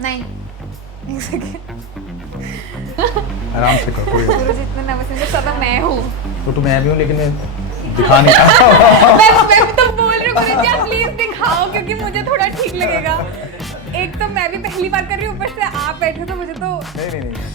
नहीं, एक सेकंड। आराम से करो कोई। गुरुजी इतने नर्वस हैं, सब मैं हूँ। तो मैं भी हूँ लेकिन मैं दिखा नहीं रहा। मैं तो बोल रही हूँ गुरुजी आप प्लीज दिखाओ क्योंकि मुझे थोड़ा ठीक लगेगा। एक तो मैं भी पहली बार कर रही हूँ, ऊपर से आप बैठे तो मुझे तो नहीं नहीं नहीं।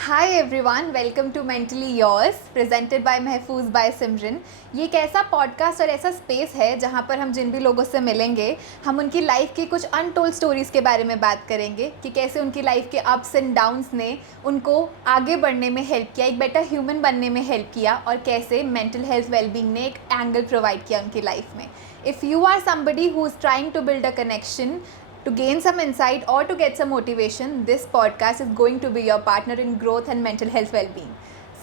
Hi everyone, welcome to mentally yours presented by Mahfuz by Simran. ये एक ऐसा पॉडकास्ट और ऐसा स्पेस है जहाँ पर हम जिन भी लोगों से मिलेंगे हम उनकी लाइफ की कुछ अनटोल्ड स्टोरीज़ के बारे में बात करेंगे कि कैसे उनकी लाइफ के अप्स एंड डाउन्स ने उनको आगे बढ़ने में हेल्प किया, एक बेटर ह्यूमन बनने में हेल्प किया और कैसे मेंटल हेल्थ वेलबींग ने एक एंगल प्रोवाइड किया उनकी लाइफ में। If you are somebody who is trying to build a connection, to gain some insight or to get some motivation, this podcast is going to be your partner in growth and mental health well-being.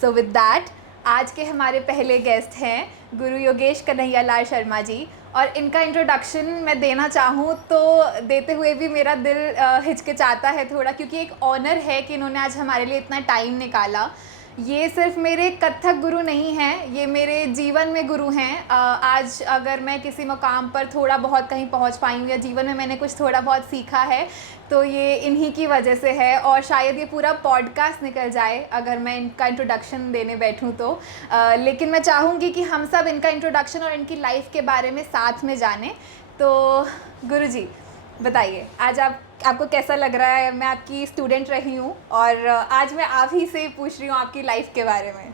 So with that, आज के हमारे पहले guest हैं गुरु योगेश कन्हैया लाल शर्मा जी, और इनका introduction मैं देना चाहूँ तो देते हुए भी मेरा दिल हिचकिचाता है थोड़ा, क्योंकि एक ऑनर है कि इन्होंने आज हमारे लिए इतना टाइम निकाला। ये सिर्फ मेरे कथक गुरु नहीं हैं, ये मेरे जीवन में गुरु हैं। आज अगर मैं किसी मुकाम पर थोड़ा बहुत कहीं पहुंच पाई हूँ या जीवन में मैंने कुछ थोड़ा बहुत सीखा है तो ये इन्हीं की वजह से है, और शायद ये पूरा पॉडकास्ट निकल जाए अगर मैं इनका इंट्रोडक्शन देने बैठूँ तो। लेकिन मैं चाहूँगी कि हम सब इनका इंट्रोडक्शन और इनकी लाइफ के बारे में साथ में जानें। तो गुरु जी बताइए, आज आपको कैसा लग रहा है? मैं आपकी स्टूडेंट रही हूँ और आज मैं आप ही से पूछ रही हूँ आपकी लाइफ के बारे में।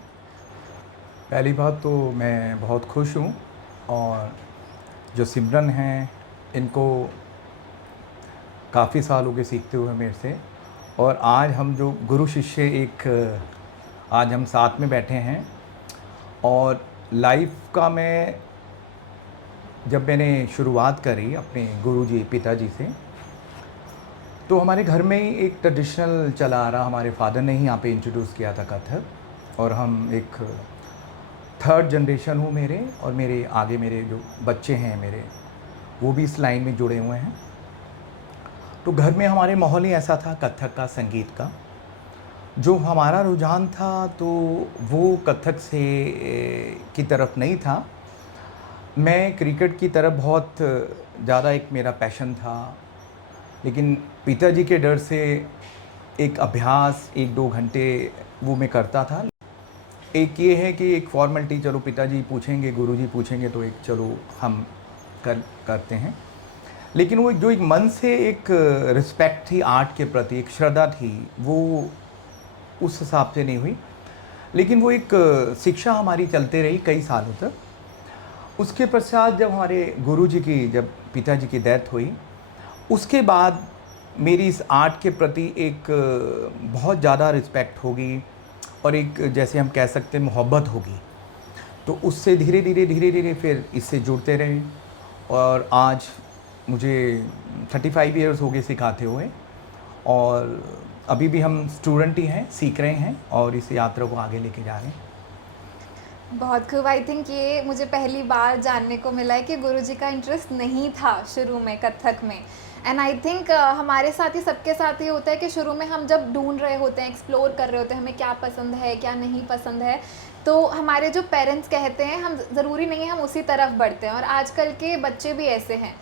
पहली बात तो मैं बहुत खुश हूँ, और जो सिमरन हैं इनको काफ़ी साल हो गए सीखते हुए मेरे से, और आज हम जो गुरु शिष्य एक आज हम साथ में बैठे हैं। और लाइफ का मैं जब मैंने शुरुआत करी अपने गुरुजी पिताजी से, तो हमारे घर में ही एक ट्रेडिशनल चला आ रहा, हमारे फादर ने ही यहाँ पे इंट्रोड्यूस किया था कथक, और हम एक थर्ड जनरेशन हूँ मेरे, और मेरे आगे मेरे जो बच्चे हैं मेरे वो भी इस लाइन में जुड़े हुए हैं। तो घर में हमारे माहौल ही ऐसा था कथक का, संगीत का। जो हमारा रुझान था तो वो कथक से की तरफ नहीं था। मैं क्रिकेट की तरफ बहुत ज़्यादा एक मेरा पैशन था, लेकिन पिताजी के डर से एक अभ्यास 1-2 घंटे वो मैं करता था। एक ये है कि एक फॉर्मेलिटी, चलो पिताजी पूछेंगे, गुरुजी पूछेंगे तो एक चलो हम करते हैं। लेकिन वो जो एक मन से एक रिस्पेक्ट थी आर्ट के प्रति, एक श्रद्धा थी, वो उस हिसाब से नहीं हुई। लेकिन वो एक शिक्षा हमारी चलते रही कई सालों तक। उसके पश्चात जब हमारे गुरुजी की, जब पिताजी की डेथ हुई, उसके बाद मेरी इस आर्ट के प्रति एक बहुत ज़्यादा रिस्पेक्ट होगी, और एक जैसे हम कह सकते हैं मोहब्बत होगी। तो उससे धीरे धीरे फिर इससे जुड़ते रहे, और आज मुझे 35 इयर्स हो गए सिखाते हुए, और अभी भी हम स्टूडेंट ही हैं, सीख रहे हैं और इस यात्रा को आगे लेके जा रहे हैं। बहुत खूब। आई थिंक ये मुझे पहली बार जानने को मिला है कि गुरुजी का इंटरेस्ट नहीं था शुरू में कथक में। एंड आई थिंक हमारे साथ ही, सबके साथ ही होता है कि शुरू में हम जब ढूंढ रहे होते हैं, एक्सप्लोर कर रहे होते हैं, हमें क्या पसंद है क्या नहीं पसंद है, तो हमारे जो पेरेंट्स कहते हैं, हम ज़रूरी नहीं है हम उसी तरफ बढ़ते हैं, और आजकल के बच्चे भी ऐसे हैं।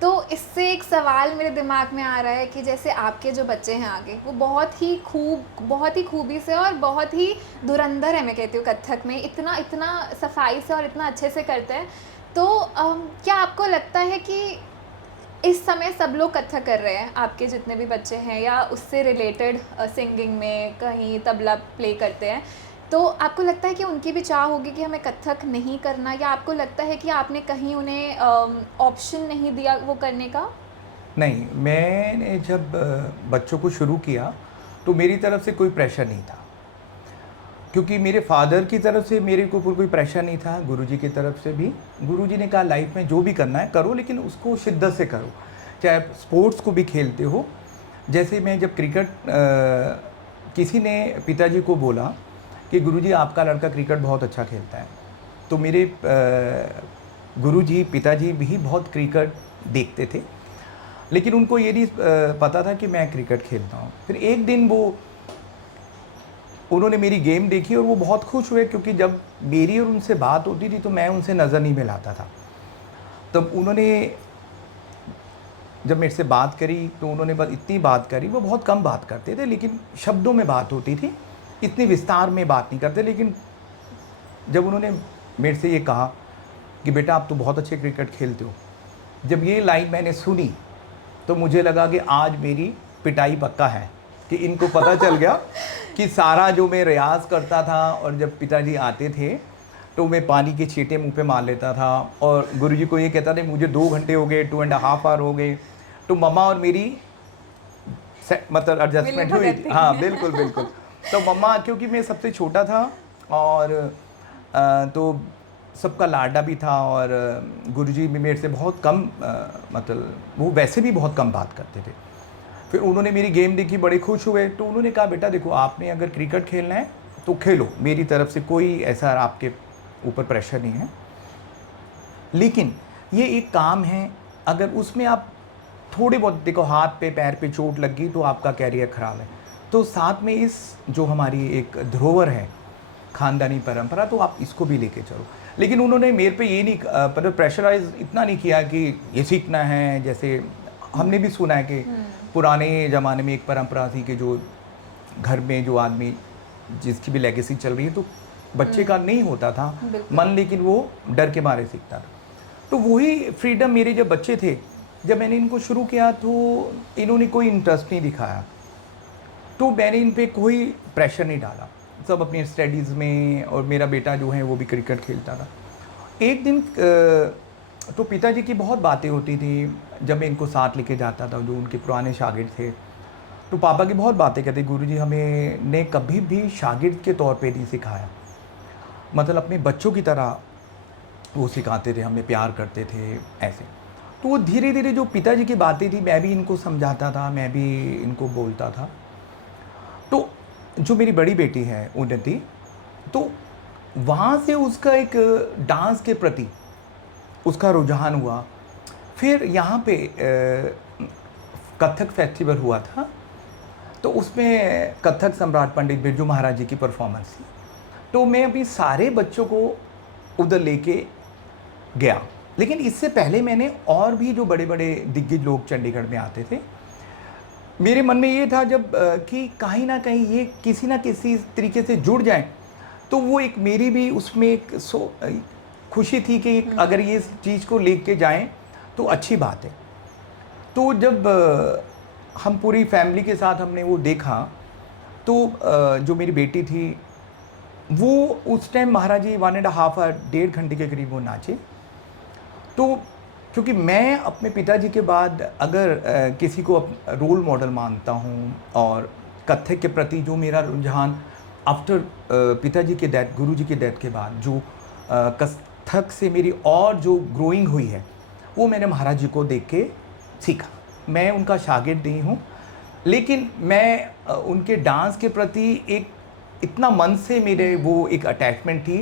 तो इससे एक सवाल मेरे दिमाग में आ रहा है कि जैसे आपके जो बच्चे हैं आगे, वो बहुत ही खूबी से और बहुत ही धुरंधर है, मैं कहती हूँ कथक में, इतना सफाई से और इतना अच्छे से करते हैं। तो क्या आपको लगता है कि इस समय सब लोग कथक कर रहे हैं, आपके जितने भी बच्चे हैं या उससे रिलेटेड सिंगिंग में कहीं तबला प्ले करते हैं, तो आपको लगता है कि उनकी भी चाह होगी कि हमें कथक नहीं करना, या आपको लगता है कि आपने कहीं उन्हें ऑप्शन नहीं दिया वो करने का? नहीं, मैंने जब बच्चों को शुरू किया तो मेरी तरफ से कोई प्रेशर नहीं था, क्योंकि मेरे फादर की तरफ से मेरे को कोई प्रेशर नहीं था, गुरुजी की तरफ से भी। गुरुजी ने कहा लाइफ में जो भी करना है करो, लेकिन उसको शिद्दत से करो, चाहे स्पोर्ट्स को भी खेलते हो। जैसे मैं जब क्रिकेट किसी ने पिताजी को बोला कि गुरुजी आपका लड़का क्रिकेट बहुत अच्छा खेलता है। तो मेरे गुरुजी पिताजी भी बहुत क्रिकेट देखते थे, लेकिन उनको ये नहीं पता था कि मैं क्रिकेट खेलता हूँ। फिर एक दिन उन्होंने मेरी गेम देखी और वो बहुत खुश हुए, क्योंकि जब मेरी और उनसे बात होती थी तो मैं उनसे नज़र नहीं मिलाता था। तब उन्होंने जब मेरे से बात करी तो उन्होंने बस इतनी बात करी, वो बहुत कम बात करते थे लेकिन शब्दों में बात होती थी, इतनी विस्तार में बात नहीं करते। लेकिन जब उन्होंने मेरे से ये कहा कि बेटा आप तो बहुत अच्छे क्रिकेट खेलते हो, जब ये लाइन मैंने सुनी तो मुझे लगा कि आज मेरी पिटाई पक्का है, कि इनको पता चल गया कि सारा जो मैं रियाज़ करता था और जब पिताजी आते थे तो मैं पानी के छींटे मुंह पे मार लेता था और गुरुजी को ये कहता था मुझे 2 घंटे हो गए, 2.5 आवर हो गए। तो मम्मा और मेरी मतलब एडजस्टमेंट हुई। हाँ बिल्कुल बिल्कुल। तो मम्मा, क्योंकि मैं सबसे छोटा था और तो सबका लाडा भी था और गुरुजी भी मेरे से बहुत कम मतलब वो वैसे भी बहुत कम बात करते थे। फिर उन्होंने मेरी गेम देखी, बड़े खुश हुए। तो उन्होंने कहा बेटा देखो, आपने अगर क्रिकेट खेलना है तो खेलो, मेरी तरफ से कोई ऐसा आपके ऊपर प्रेशर नहीं है, लेकिन ये एक काम है, अगर उसमें आप थोड़ी बहुत, देखो हाथ पे पैर पे चोट लग गई तो आपका कैरियर ख़राब है। तो साथ में इस जो हमारी एक धरोहर है ख़ानदानी परंपरा, तो आप इसको भी लेके चलो। लेकिन उन्होंने मेरे पे ये नहीं पर प्रेशराइज इतना नहीं किया कि ये सीखना है। जैसे हमने भी सुना है कि पुराने ज़माने में एक परंपरा थी कि जो घर में जो आदमी जिसकी भी लेगेसी चल रही है तो बच्चे का नहीं होता था मन, लेकिन वो डर के मारे सीखता था। तो वही फ्रीडम मेरे जब बच्चे थे, जब मैंने इनको शुरू किया तो इन्होंने कोई इंटरेस्ट नहीं दिखाया, तो मैंने इन पे कोई प्रेशर नहीं डाला, सब अपनी स्टडीज़ में। और मेरा बेटा जो है वो भी क्रिकेट खेलता था। एक दिन तो पिताजी की बहुत बातें होती थी जब मैं इनको साथ लेके जाता था, जो उनके पुराने शागिर्द थे। तो पापा की बहुत बातें कहते, गुरुजी हमें ने कभी भी शागिर्द के तौर पे नहीं सिखाया, मतलब अपने बच्चों की तरह वो सिखाते थे, हमें प्यार करते थे ऐसे। तो वो धीरे धीरे जो पिताजी की बातें थी मैं भी इनको समझाता था, मैं भी इनको बोलता था। तो जो मेरी बड़ी बेटी है उन्नति, तो वहाँ से उसका एक डांस के प्रति उसका रुझान हुआ। फिर यहाँ पे कथक फेस्टिवल हुआ था, तो उसमें कथक सम्राट पंडित बिरजू महाराज जी की परफॉर्मेंस थी। तो मैं अभी सारे बच्चों को उधर लेके गया, लेकिन इससे पहले मैंने और भी जो बड़े बड़े दिग्गज लोग चंडीगढ़ में आते थे, मेरे मन में ये था जब कि कहीं ना कहीं ये किसी ना किसी तरीके से जुड़ जाएं, तो वो एक मेरी भी उसमें एक खुशी थी कि अगर ये चीज़ को लेके जाएं तो अच्छी बात है। तो जब हम पूरी फैमिली के साथ हमने वो देखा, तो जो मेरी बेटी थी वो उस टाइम महाराज जी 1.5 आवर 1.5 घंटे के करीब वो नाचे। तो क्योंकि मैं अपने पिताजी के बाद अगर किसी को रोल मॉडल मानता हूँ, और कथक के प्रति जो मेरा रुझान आफ्टर पिताजी के डेथ, गुरुजी के डेथ के बाद जो कथक से मेरी और जो ग्रोइंग हुई है, वो मैंने महाराज जी को देख के सीखा। मैं उनका शागिर्द नहीं हूँ, लेकिन मैं उनके डांस के प्रति एक इतना मन से मेरे वो एक अटैचमेंट थी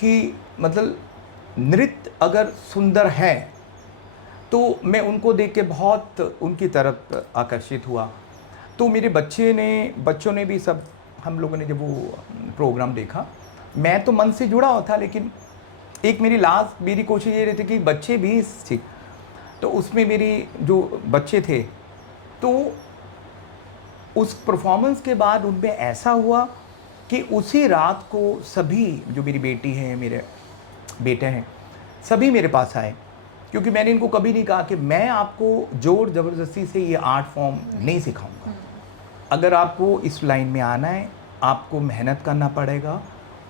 कि मतलब नृत्य अगर सुंदर है तो मैं उनको देख के बहुत उनकी तरफ आकर्षित हुआ। तो मेरे बच्चों ने भी, सब हम लोगों ने जब वो प्रोग्राम देखा, मैं तो मन से जुड़ा हुआ था, लेकिन एक मेरी कोशिश ये रहती कि बच्चे भी सीख। तो उसमें मेरी जो बच्चे थे, तो उस परफॉर्मेंस के बाद उनमें ऐसा हुआ कि उसी रात को सभी, जो मेरी बेटी है, मेरे बेटे हैं, सभी मेरे पास आए, क्योंकि मैंने इनको कभी नहीं कहा कि मैं आपको जोर ज़बरदस्ती से ये आर्ट फॉर्म नहीं सिखाऊंगा। अगर आपको इस लाइन में आना है, आपको मेहनत करना पड़ेगा,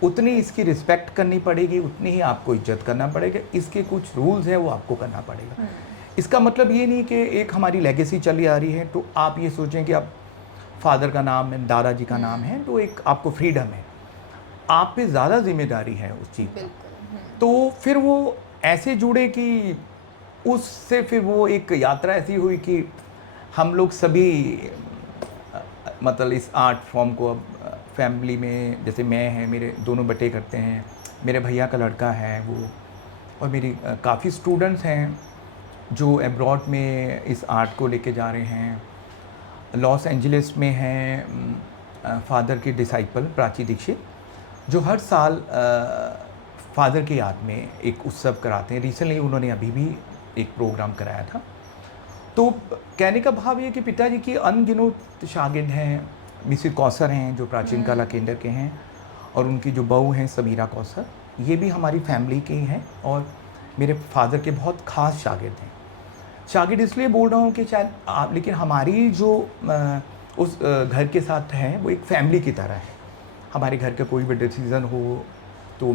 उतनी इसकी रिस्पेक्ट करनी पड़ेगी, उतनी ही आपको इज्जत करना पड़ेगा, इसके कुछ रूल्स हैं वो आपको करना पड़ेगा। इसका मतलब ये नहीं कि एक हमारी लेगेसी चली आ रही है तो आप ये सोचें कि आप फादर का नाम है, दादाजी का नाम है, तो एक आपको फ्रीडम है, आप पे ज़्यादा जिम्मेदारी है उस चीज़ की। तो फिर वो ऐसे जुड़े कि उससे फिर वो एक यात्रा ऐसी हुई कि हम लोग सभी मतलब इस आर्ट फॉर्म को अब फैमिली में, जैसे मैं हैं, मेरे दोनों बेटे करते हैं, मेरे भैया का लड़का है वो, और मेरी काफ़ी स्टूडेंट्स हैं जो अब्रॉड में इस आर्ट को लेके जा रहे हैं। लॉस एंजलिस में हैं फादर के डिसाइपल प्राची दीक्षित, जो हर साल फादर की याद में एक उत्सव कराते हैं। रिसेंटली उन्होंने अभी भी एक प्रोग्राम कराया था। तो कहने का भाव ये कि पिताजी की अनगिनत शागिर्द हैं। मिसिस कौसर हैं जो प्राचीन कला केंद्र के हैं, और उनकी जो बहू हैं समीरा कौसर, ये भी हमारी फैमिली के ही हैं और मेरे फादर के बहुत ख़ास शागिर्द हैं। शागिर्द इसलिए बोल रहा हूँ कि शायद लेकिन हमारी जो उस घर के साथ हैं वो एक फैमिली की तरह है। हमारे घर का कोई भी डिसीज़न हो तो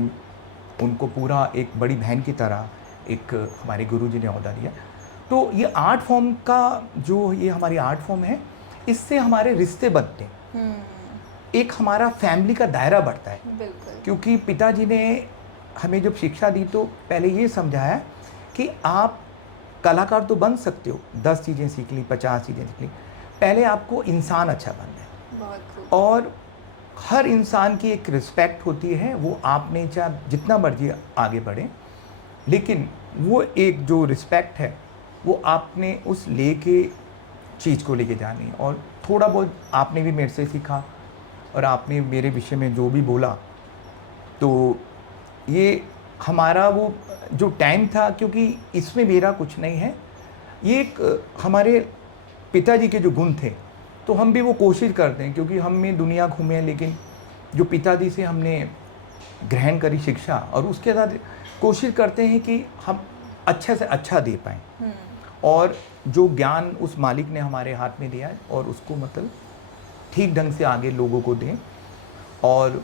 उनको पूरा एक बड़ी बहन की तरह एक हमारे गुरुजी ने ओहदा दिया। तो ये आर्ट फॉर्म का जो ये हमारी आर्ट फॉर्म है, इससे हमारे रिश्ते बनते हैं, एक हमारा फैमिली का दायरा बढ़ता है। बिल्कुल। क्योंकि पिताजी ने हमें जब शिक्षा दी तो पहले ये समझाया कि आप कलाकार तो बन सकते हो, 10 चीज़ें सीख ली, 50 चीज़ें सीख ली, पहले आपको इंसान अच्छा बनना है। बहुत खूब। और हर इंसान की एक रिस्पेक्ट होती है, वो आपने चाहे जितना मर्जी आगे बढ़े, लेकिन वो एक जो रिस्पेक्ट है वो आपने उस लेके चीज़ को लेके जानी है। और थोड़ा बहुत आपने भी मेरे से सीखा और आपने मेरे विषय में जो भी बोला, तो ये हमारा वो जो टाइम था, क्योंकि इसमें मेरा कुछ नहीं है, ये एक हमारे पिताजी के जो गुण थे, तो हम भी वो कोशिश करते हैं, क्योंकि हम भी दुनिया घूमे हैं, लेकिन जो पिताजी से हमने ग्रहण करी शिक्षा, और उसके साथ कोशिश करते हैं कि हम अच्छे से अच्छा दे पाएँ, और जो ज्ञान उस मालिक ने हमारे हाथ में दिया है और उसको मतलब ठीक ढंग से आगे लोगों को दें। और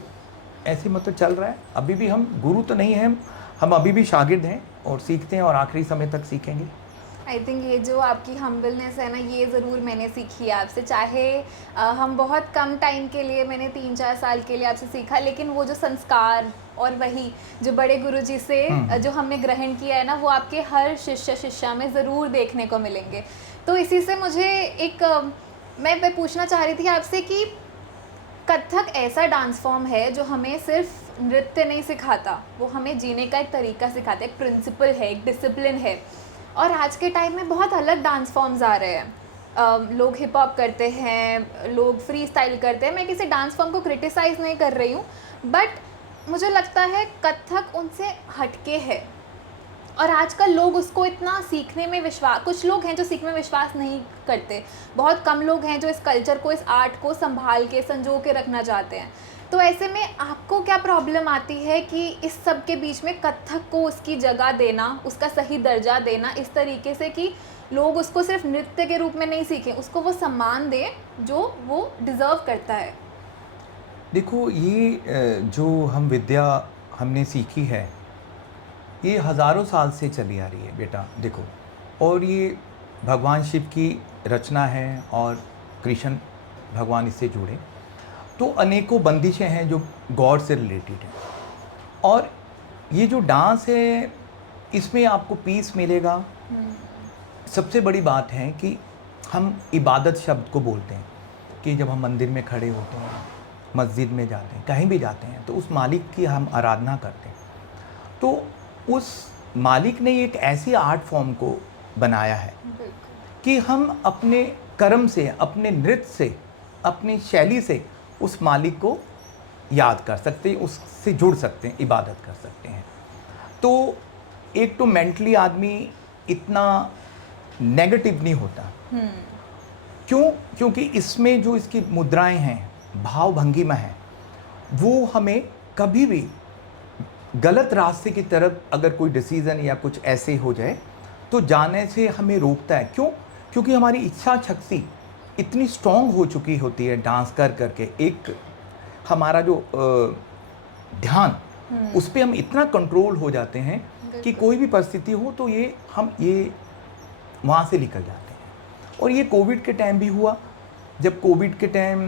ऐसे मतलब चल रहा है। अभी भी हम गुरु तो नहीं हैं, हम अभी भी शागिर्द हैं और सीखते हैं और आखिरी समय तक सीखेंगे। आई थिंक ये जो आपकी हम्बलनेस है ना, ये ज़रूर मैंने सीखी है आपसे। चाहे हम बहुत कम टाइम के लिए, मैंने 3-4 साल के लिए आपसे सीखा, लेकिन वो जो संस्कार और वही जो बड़े गुरुजी से जो हमने ग्रहण किया है ना, वो आपके हर शिष्य शिष्या में ज़रूर देखने को मिलेंगे। तो इसी से मुझे एक मैं पूछना चाह रही थी आपसे कि कथक ऐसा डांस फॉर्म है जो हमें सिर्फ नृत्य नहीं सिखाता, वो हमें जीने का एक तरीका सिखाता है, एक प्रिंसिपल है, एक डिसिप्लिन है। और आज के टाइम में बहुत अलग डांस फॉर्म्स आ रहे हैं। लोग हिप हॉप करते हैं, लोग फ्री स्टाइल करते हैं। मैं किसी डांस फॉर्म को क्रिटिसाइज़ नहीं कर रही हूँ, बट मुझे लगता है कथक उनसे हटके है। और आजकल लोग उसको इतना सीखने में विश्वास, कुछ लोग हैं जो सीखने में विश्वास नहीं करते, बहुत कम लोग हैं जो इस कल्चर को, इस आर्ट को संभाल के संजो के रखना चाहते हैं। तो ऐसे में आपको क्या प्रॉब्लम आती है कि इस सब के बीच में कथक को उसकी जगह देना, उसका सही दर्जा देना, इस तरीके से कि लोग उसको सिर्फ नृत्य के रूप में नहीं सीखें, उसको वो सम्मान दें जो वो डिज़र्व करता है? देखो, ये जो हम विद्या हमने सीखी है, ये हज़ारों साल से चली आ रही है बेटा, देखो। और ये भगवान शिव की रचना है और कृष्ण भगवान इससे जुड़े, तो अनेकों बंदिशें हैं जो गॉड से रिलेटेड हैं। और ये जो डांस है, इसमें आपको पीस मिलेगा। सबसे बड़ी बात है कि हम इबादत शब्द को बोलते हैं कि जब हम मंदिर में खड़े होते हैं, मस्जिद में जाते हैं, कहीं भी जाते हैं, तो उस मालिक की हम आराधना करते हैं। तो उस मालिक ने एक ऐसी आर्ट फॉर्म को बनाया है कि हम अपने कर्म से, अपने नृत्य से, अपनी शैली से उस मालिक को याद कर सकते हैं, उससे जुड़ सकते हैं, इबादत कर सकते हैं। तो एक तो मेंटली आदमी इतना नेगेटिव नहीं होता। क्यों? क्योंकि इसमें जो इसकी मुद्राएं हैं, भाव भंगिमा है, वो हमें कभी भी गलत रास्ते की तरफ अगर कोई डिसीज़न या कुछ ऐसे हो जाए तो जाने से हमें रोकता है। क्यों? क्योंकि हमारी इच्छा शक्ति इतनी स्ट्रॉन्ग हो चुकी होती है डांस कर करके। एक हमारा जो ध्यान, उस पर हम इतना कंट्रोल हो जाते हैं कि कोई भी परिस्थिति हो तो हम वहाँ से निकल जाते हैं। और ये कोविड के टाइम भी हुआ। जब कोविड के टाइम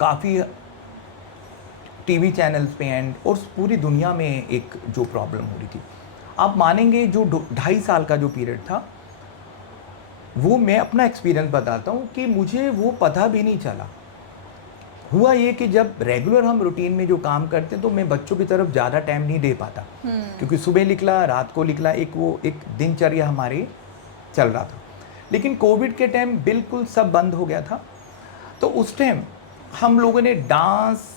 काफ़ी टीवी चैनल्स पे एंड और पूरी दुनिया में एक जो प्रॉब्लम हो रही थी, आप मानेंगे जो 2.5 साल का जो पीरियड था, वो मैं अपना एक्सपीरियंस बताता हूँ कि मुझे वो पता भी नहीं चला हुआ ये कि जब रेगुलर हम रूटीन में जो काम करते हैं तो मैं बच्चों की तरफ ज़्यादा टाइम नहीं दे पाता, क्योंकि सुबह निकला रात को निकला, एक दिनचर्या हमारी चल रहा था। लेकिन कोविड के टाइम बिल्कुल सब बंद हो गया था, तो उस टाइम हम लोगों ने डांस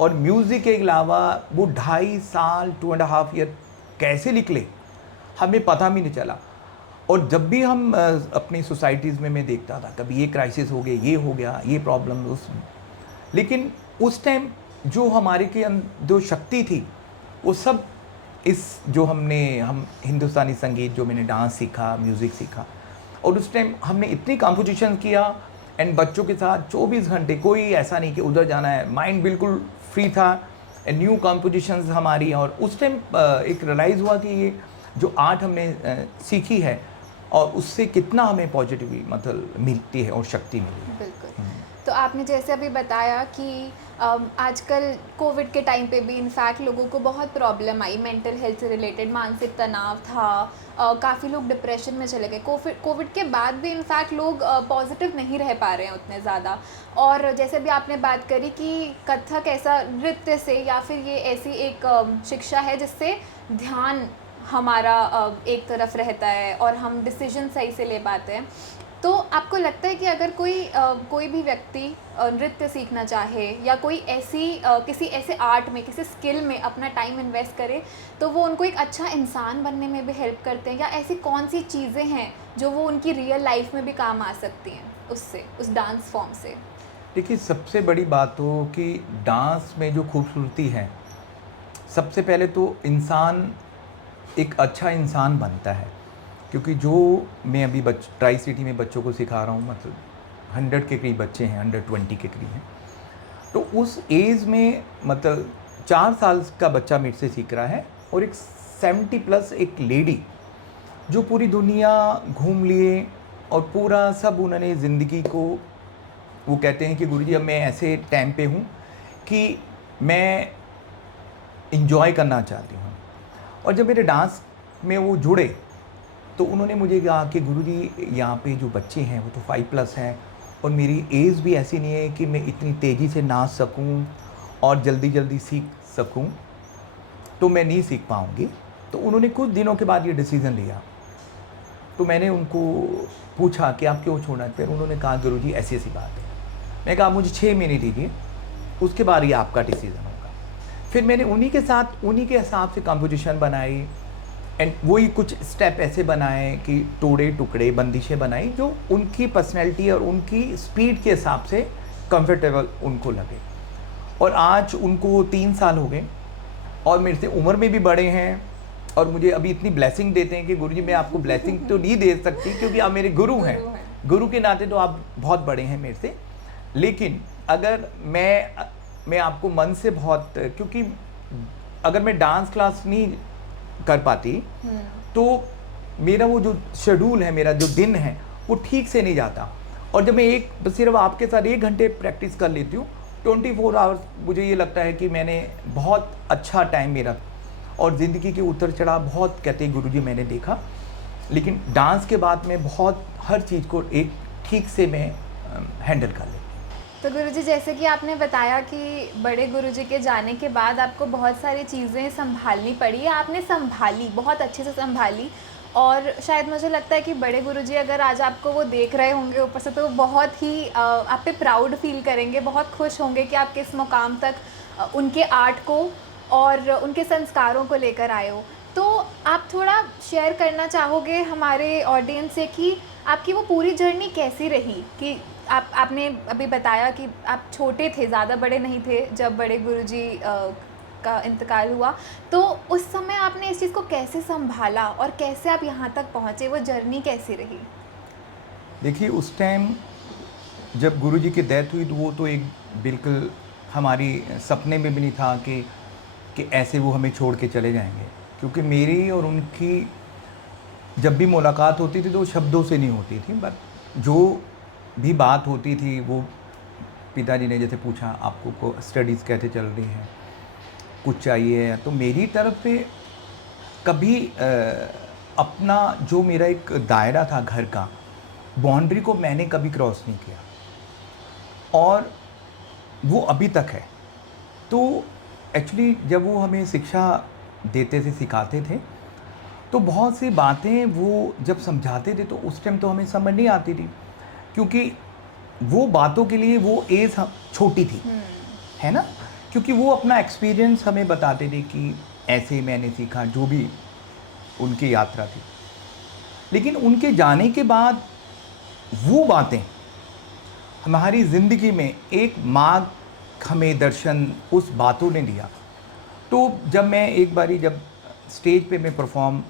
और म्यूज़िक के अलावा वो 2.5 साल 2.5 ईयर कैसे निकले हमें पता भी नहीं चला। और जब भी हम अपनी सोसाइटीज़ में मैं देखता था, कभी ये क्राइसिस हो गया, ये हो गया, ये प्रॉब्लम लेकिन उस टाइम जो हमारे के जो शक्ति थी वो सब इस जो हम हिंदुस्तानी संगीत, जो मैंने डांस सीखा, म्यूज़िक सीखा, और उस टाइम हमने इतनी कॉम्पोजिशन किया एंड बच्चों के साथ 24 घंटे, कोई ऐसा नहीं कि उधर जाना है, माइंड बिल्कुल फ्री था, न्यू कॉम्पोजिशंस हमारी। और उस टाइम एक रियलाइज़ हुआ कि ये जो आर्ट हमने सीखी है और उससे कितना हमें पॉजिटिव मतलब मिलती है और शक्ति मिली है। बिल्कुल। तो आपने जैसे अभी बताया कि आजकल कोविड के टाइम पे भी इनफैक्ट लोगों को बहुत प्रॉब्लम आई, मेंटल हेल्थ से रिलेटेड मानसिक तनाव था, काफ़ी लोग डिप्रेशन में चले गए। कोविड के बाद भी इनफैक्ट लोग पॉजिटिव नहीं रह पा रहे हैं उतने ज़्यादा। और जैसे भी आपने बात करी कि कथक ऐसा नृत्य से या फिर ये ऐसी एक शिक्षा है जिससे ध्यान हमारा एक तरफ रहता है और हम डिसीजन सही से ले पाते हैं। तो आपको लगता है कि अगर कोई भी व्यक्ति नृत्य सीखना चाहे या कोई किसी ऐसे आर्ट में, किसी स्किल में अपना टाइम इन्वेस्ट करे, तो वो उनको एक अच्छा इंसान बनने में भी हेल्प करते हैं, या ऐसी कौन सी चीज़ें हैं जो वो उनकी रियल लाइफ में भी काम आ सकती हैं उससे, उस डांस फॉर्म से? देखिए, सबसे बड़ी बात हो कि डांस में जो खूबसूरती है, सबसे पहले तो इंसान एक अच्छा इंसान बनता है, क्योंकि जो मैं अभी ट्राई सिटी में बच्चों को सिखा रहा हूँ, मतलब 100 के करीब बच्चे हैं, 120 के करीब हैं, तो उस एज में मतलब 4 साल का बच्चा मेरे से सीख रहा है और एक 70+ एक लेडी जो पूरी दुनिया घूम लिए और पूरा सब उन्होंने ज़िंदगी को, वो कहते हैं कि गुरुजी अब मैं ऐसे टाइम पे हूँ कि मैं इंजॉय करना चाहती हूँ। और जब मेरे डांस में वो जुड़े तो उन्होंने मुझे कहा कि गुरुजी यहाँ पे जो बच्चे हैं वो तो 5+ हैं और मेरी एज भी ऐसी नहीं है कि मैं इतनी तेज़ी से नाच सकूँ और जल्दी जल्दी सीख सकूँ, तो मैं नहीं सीख पाऊँगी। तो उन्होंने कुछ दिनों के बाद ये डिसीज़न लिया। तो मैंने उनको पूछा कि आप क्यों छोड़ना, फिर उन्होंने कहा गुरुजी ऐसी ऐसी बात है। मैं कहा मुझे 6 महीने दीजिए, उसके बाद ये आपका डिसीज़न होगा। फिर मैंने उन्हीं के साथ उन्हीं के हिसाब से कंपोजिशन बनाई एंड वही कुछ स्टेप ऐसे बनाए कि टोड़े टुकड़े बंदिशें बनाई जो उनकी पर्सनैलिटी और उनकी स्पीड के हिसाब से कंफर्टेबल उनको लगे। और आज उनको 3 साल हो गए और मेरे से उम्र में भी बड़े हैं और मुझे अभी इतनी ब्लेसिंग देते हैं कि गुरुजी मैं आपको ब्लेसिंग तो नहीं दे सकती क्योंकि आप मेरे गुरु हैं, गुरु के नाते तो आप बहुत बड़े हैं मेरे से, लेकिन अगर मैं आपको मन से बहुत, क्योंकि अगर मैं डांस क्लास नहीं कर पाती तो मेरा वो जो शेड्यूल है, मेरा जो दिन है वो ठीक से नहीं जाता। और जब मैं सिर्फ आपके साथ 1 घंटे प्रैक्टिस कर लेती हूँ, 24 आवर्स मुझे ये लगता है कि मैंने बहुत अच्छा टाइम मेरा, और ज़िंदगी के उतर चढ़ाव बहुत कहते हैं गुरुजी मैंने देखा, लेकिन डांस के बाद में बहुत हर चीज़ को एक ठीक से मैं हैंडल कर लेती। तो गुरुजी, जैसे कि आपने बताया कि बड़े गुरुजी के जाने के बाद आपको बहुत सारी चीज़ें संभालनी पड़ी, आपने संभाली, बहुत अच्छे से संभाली, और शायद मुझे लगता है कि बड़े गुरुजी अगर आज आपको वो देख रहे होंगे ऊपर से, तो वो बहुत ही आप पे प्राउड फील करेंगे, बहुत खुश होंगे कि आप किस मुकाम तक उनके आर्ट को और उनके संस्कारों को लेकर आए हो। तो आप थोड़ा शेयर करना चाहोगे हमारे ऑडियंस से कि आपकी वो पूरी जर्नी कैसी रही? कि आपने अभी बताया कि आप छोटे थे, ज़्यादा बड़े नहीं थे जब बड़े गुरुजी का इंतकाल हुआ, तो उस समय आपने इस चीज़ को कैसे संभाला और कैसे आप यहाँ तक पहुँचे, वो जर्नी कैसी रही? देखिए, उस टाइम जब गुरुजी की डेथ हुई तो वो तो एक बिल्कुल हमारी सपने में भी नहीं था कि ऐसे वो हमें छोड़ के चले जाएंगे, क्योंकि मेरी और उनकी जब भी मुलाकात होती थी तो शब्दों से नहीं होती थी, बट जो भी बात होती थी वो पिताजी ने जैसे पूछा आपको को स्टडीज़ कैसे चल रही हैं, कुछ चाहिए, तो मेरी तरफ से कभी अपना जो मेरा एक दायरा था घर का, बाउंड्री को मैंने कभी क्रॉस नहीं किया। और वो अभी तक है। तो एक्चुअली जब वो हमें शिक्षा देते थे, सिखाते थे, तो बहुत सी बातें वो जब समझाते थे तो उस टाइम तो हमें समझ नहीं आती थी, क्योंकि वो बातों के लिए वो एज छोटी थी, है ना। क्योंकि वो अपना एक्सपीरियंस हमें बताते थे कि ऐसे मैंने सीखा, जो भी उनकी यात्रा थी। लेकिन उनके जाने के बाद वो बातें हमारी ज़िंदगी में एक मार्ग हमें दर्शन उस बातों ने दिया। तो जब मैं एक बारी जब स्टेज पे मैं परफॉर्म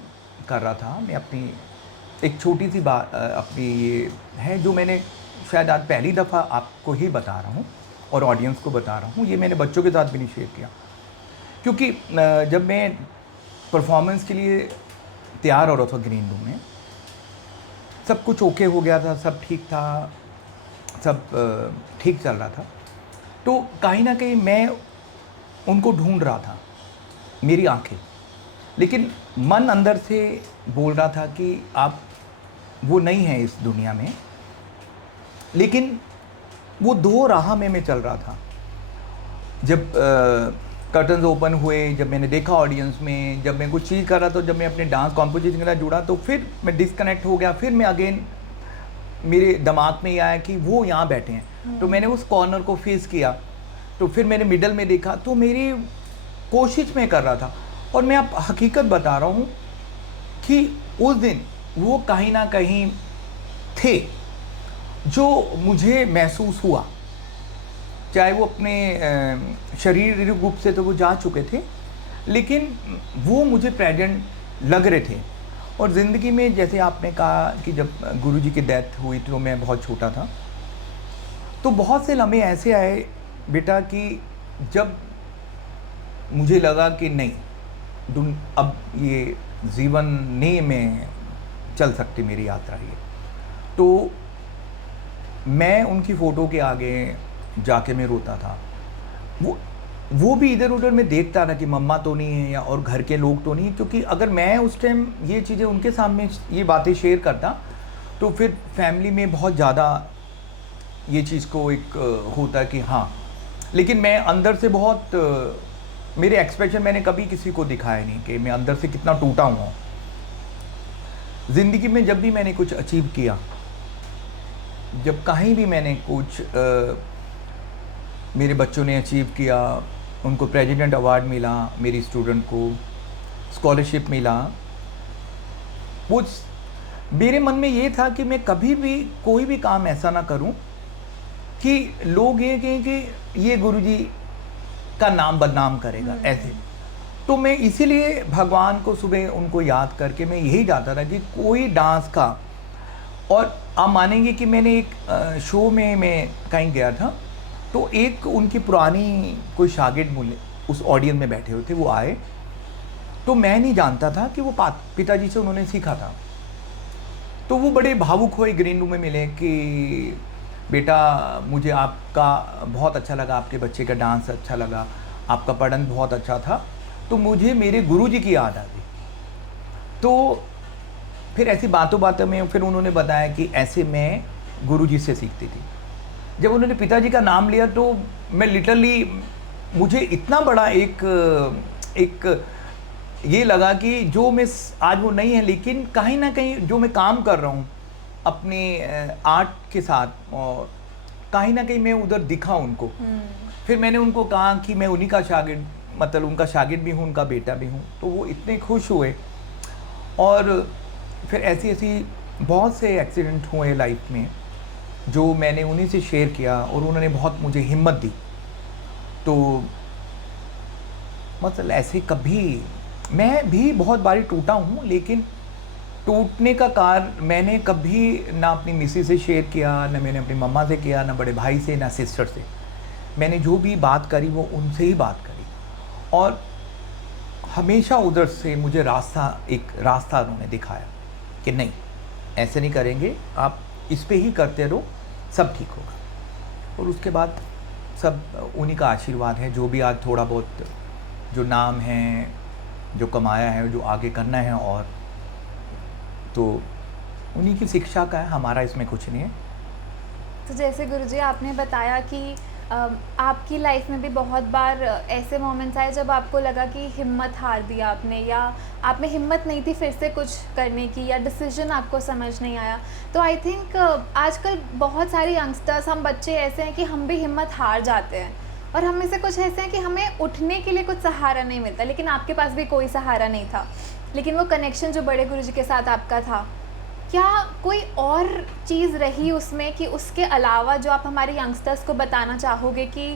कर रहा था, मैं अपनी एक छोटी सी बात अपनी ये है जो मैंने शायद आज पहली दफ़ा आपको ही बता रहा हूँ और ऑडियंस को बता रहा हूँ, ये मैंने बच्चों के साथ भी नहीं शेयर किया। क्योंकि जब मैं परफॉर्मेंस के लिए तैयार हो रहा था ग्रीन रूम में, सब कुछ ओके हो गया था, सब ठीक था, सब ठीक चल रहा था। तो कहीं ना कहीं मैं उनको ढूंढ रहा था, मेरी आंखें, लेकिन मन अंदर से बोल रहा था कि आप वो नहीं हैं इस दुनिया में। लेकिन वो दो राह में मैं चल रहा था। जब कर्टन्स ओपन हुए, जब मैंने देखा ऑडियंस में, जब मैं कुछ चीज़ कर रहा था, जब मैं अपने डांस कॉम्पोजिशन के साथ जुड़ा, तो फिर मैं डिस्कनेक्ट हो गया। फिर मैं अगेन मेरे दिमाग में ये आया कि वो यहाँ बैठे हैं, तो मैंने उस कॉर्नर को फेस किया। तो फिर मैंने मिडल में देखा, तो मेरी कोशिश में कर रहा था। और मैं अब हकीकत बता रहा हूँ कि उस दिन वो कहीं ना कहीं थे जो मुझे महसूस हुआ। चाहे वो अपने शरीर रूप से तो वो जा चुके थे, लेकिन वो मुझे प्रेजेंट लग रहे थे। और ज़िंदगी में जैसे आपने कहा कि जब गुरुजी की डेथ हुई तो मैं बहुत छोटा था, तो बहुत से लम्हे ऐसे आए बेटा कि जब मुझे लगा कि नहीं, अब ये जीवन नहीं में चल सकती मेरी यात्रा ये। तो मैं उनकी फ़ोटो के आगे जाके मैं रोता था। वो भी इधर उधर मैं देखता था कि मम्मा तो नहीं है या और घर के लोग तो नहीं, क्योंकि अगर मैं उस टाइम ये चीज़ें उनके सामने ये बातें शेयर करता तो फिर फैमिली में बहुत ज़्यादा ये चीज़ को एक होता कि हाँ। लेकिन मैं अंदर से बहुत मेरे एक्सप्रेशन मैंने कभी किसी को दिखाया नहीं कि मैं अंदर से कितना टूटा हुआ हूँ। ज़िंदगी में जब भी मैंने कुछ अचीव किया, जब कहीं भी मैंने कुछ मेरे बच्चों ने अचीव किया, उनको प्रेसिडेंट अवार्ड मिला, मेरी स्टूडेंट को स्कॉलरशिप मिला, वो मेरे मन में ये था कि मैं कभी भी कोई भी काम ऐसा ना करूं कि लोग ये कहें कि ये गुरुजी का नाम बदनाम करेगा ऐसे। तो मैं इसीलिए भगवान को सुबह उनको याद करके मैं यही चाहता था कि कोई डांस का, और आप मानेंगे कि मैंने एक शो में मैं कहीं गया था, तो एक उनकी पुरानी कोई शागिर्द मुझे उस ऑडियंस में बैठे हुए थे, वो आए, तो मैं नहीं जानता था कि वो पिताजी से उन्होंने सीखा था। तो वो बड़े भावुक हुए, ग्रीन रूम में मिले कि बेटा मुझे आपका बहुत अच्छा लगा, आपके बच्चे का डांस अच्छा लगा, आपका पढ़न बहुत अच्छा था, तो मुझे मेरे गुरुजी की याद आ गई। तो फिर ऐसी बातों बातों में फिर उन्होंने बताया कि ऐसे मैं गुरुजी से सीखती थी। जब उन्होंने पिताजी का नाम लिया तो मैं लिटरली, मुझे इतना बड़ा एक ये लगा कि जो मैं आज वो नहीं है, लेकिन कहीं ना कहीं जो मैं काम कर रहा हूँ अपने आर्ट के साथ, और कहीं ना कहीं मैं उधर दिखा उनको। फिर मैंने उनको कहा कि मैं उन्हीं का शागिर्द, मतलब उनका शागिर्द भी हूँ, उनका बेटा भी हूँ। तो वो इतने खुश हुए। और फिर ऐसी बहुत से एक्सीडेंट हुए लाइफ में जो मैंने उन्हीं से शेयर किया, और उन्होंने बहुत मुझे हिम्मत दी। तो मतलब ऐसे कभी मैं भी बहुत बारी टूटा हूँ, लेकिन टूटने का कारण मैंने कभी ना अपनी मिसी से शेयर किया, ना मैंने अपनी मम्मा से किया, ना बड़े भाई से, ना सिस्टर से। मैंने जो भी बात करी वो उनसे ही बात करी, और हमेशा उधर से मुझे एक रास्ता उन्होंने दिखाया कि नहीं, ऐसे नहीं करेंगे, आप इस पे ही करते रहो, सब ठीक होगा। और उसके बाद सब उन्हीं का आशीर्वाद है, जो भी आज थोड़ा बहुत जो नाम है, जो कमाया है, जो आगे करना है, और तो उन्हीं की शिक्षा का है, हमारा इसमें कुछ नहीं है। तो जैसे गुरुजी आपने बताया कि आपकी लाइफ में भी बहुत बार ऐसे मोमेंट्स आए जब आपको लगा कि हिम्मत हार दिया आपने, या आप में हिम्मत नहीं थी फिर से कुछ करने की, या डिसीजन आपको समझ नहीं आया? तो आई थिंक आजकल बहुत सारे यंगस्टर्स, हम बच्चे ऐसे हैं कि हम भी हिम्मत हार जाते हैं, और हम में से कुछ ऐसे हैं कि हमें उठने के लिए कुछ सहारा नहीं मिलता। लेकिन आपके पास भी कोई सहारा नहीं था, लेकिन वो कनेक्शन जो बड़े गुरुजी के साथ आपका था, क्या कोई और चीज़ रही उसमें कि उसके अलावा जो आप हमारे यंगस्टर्स को बताना चाहोगे कि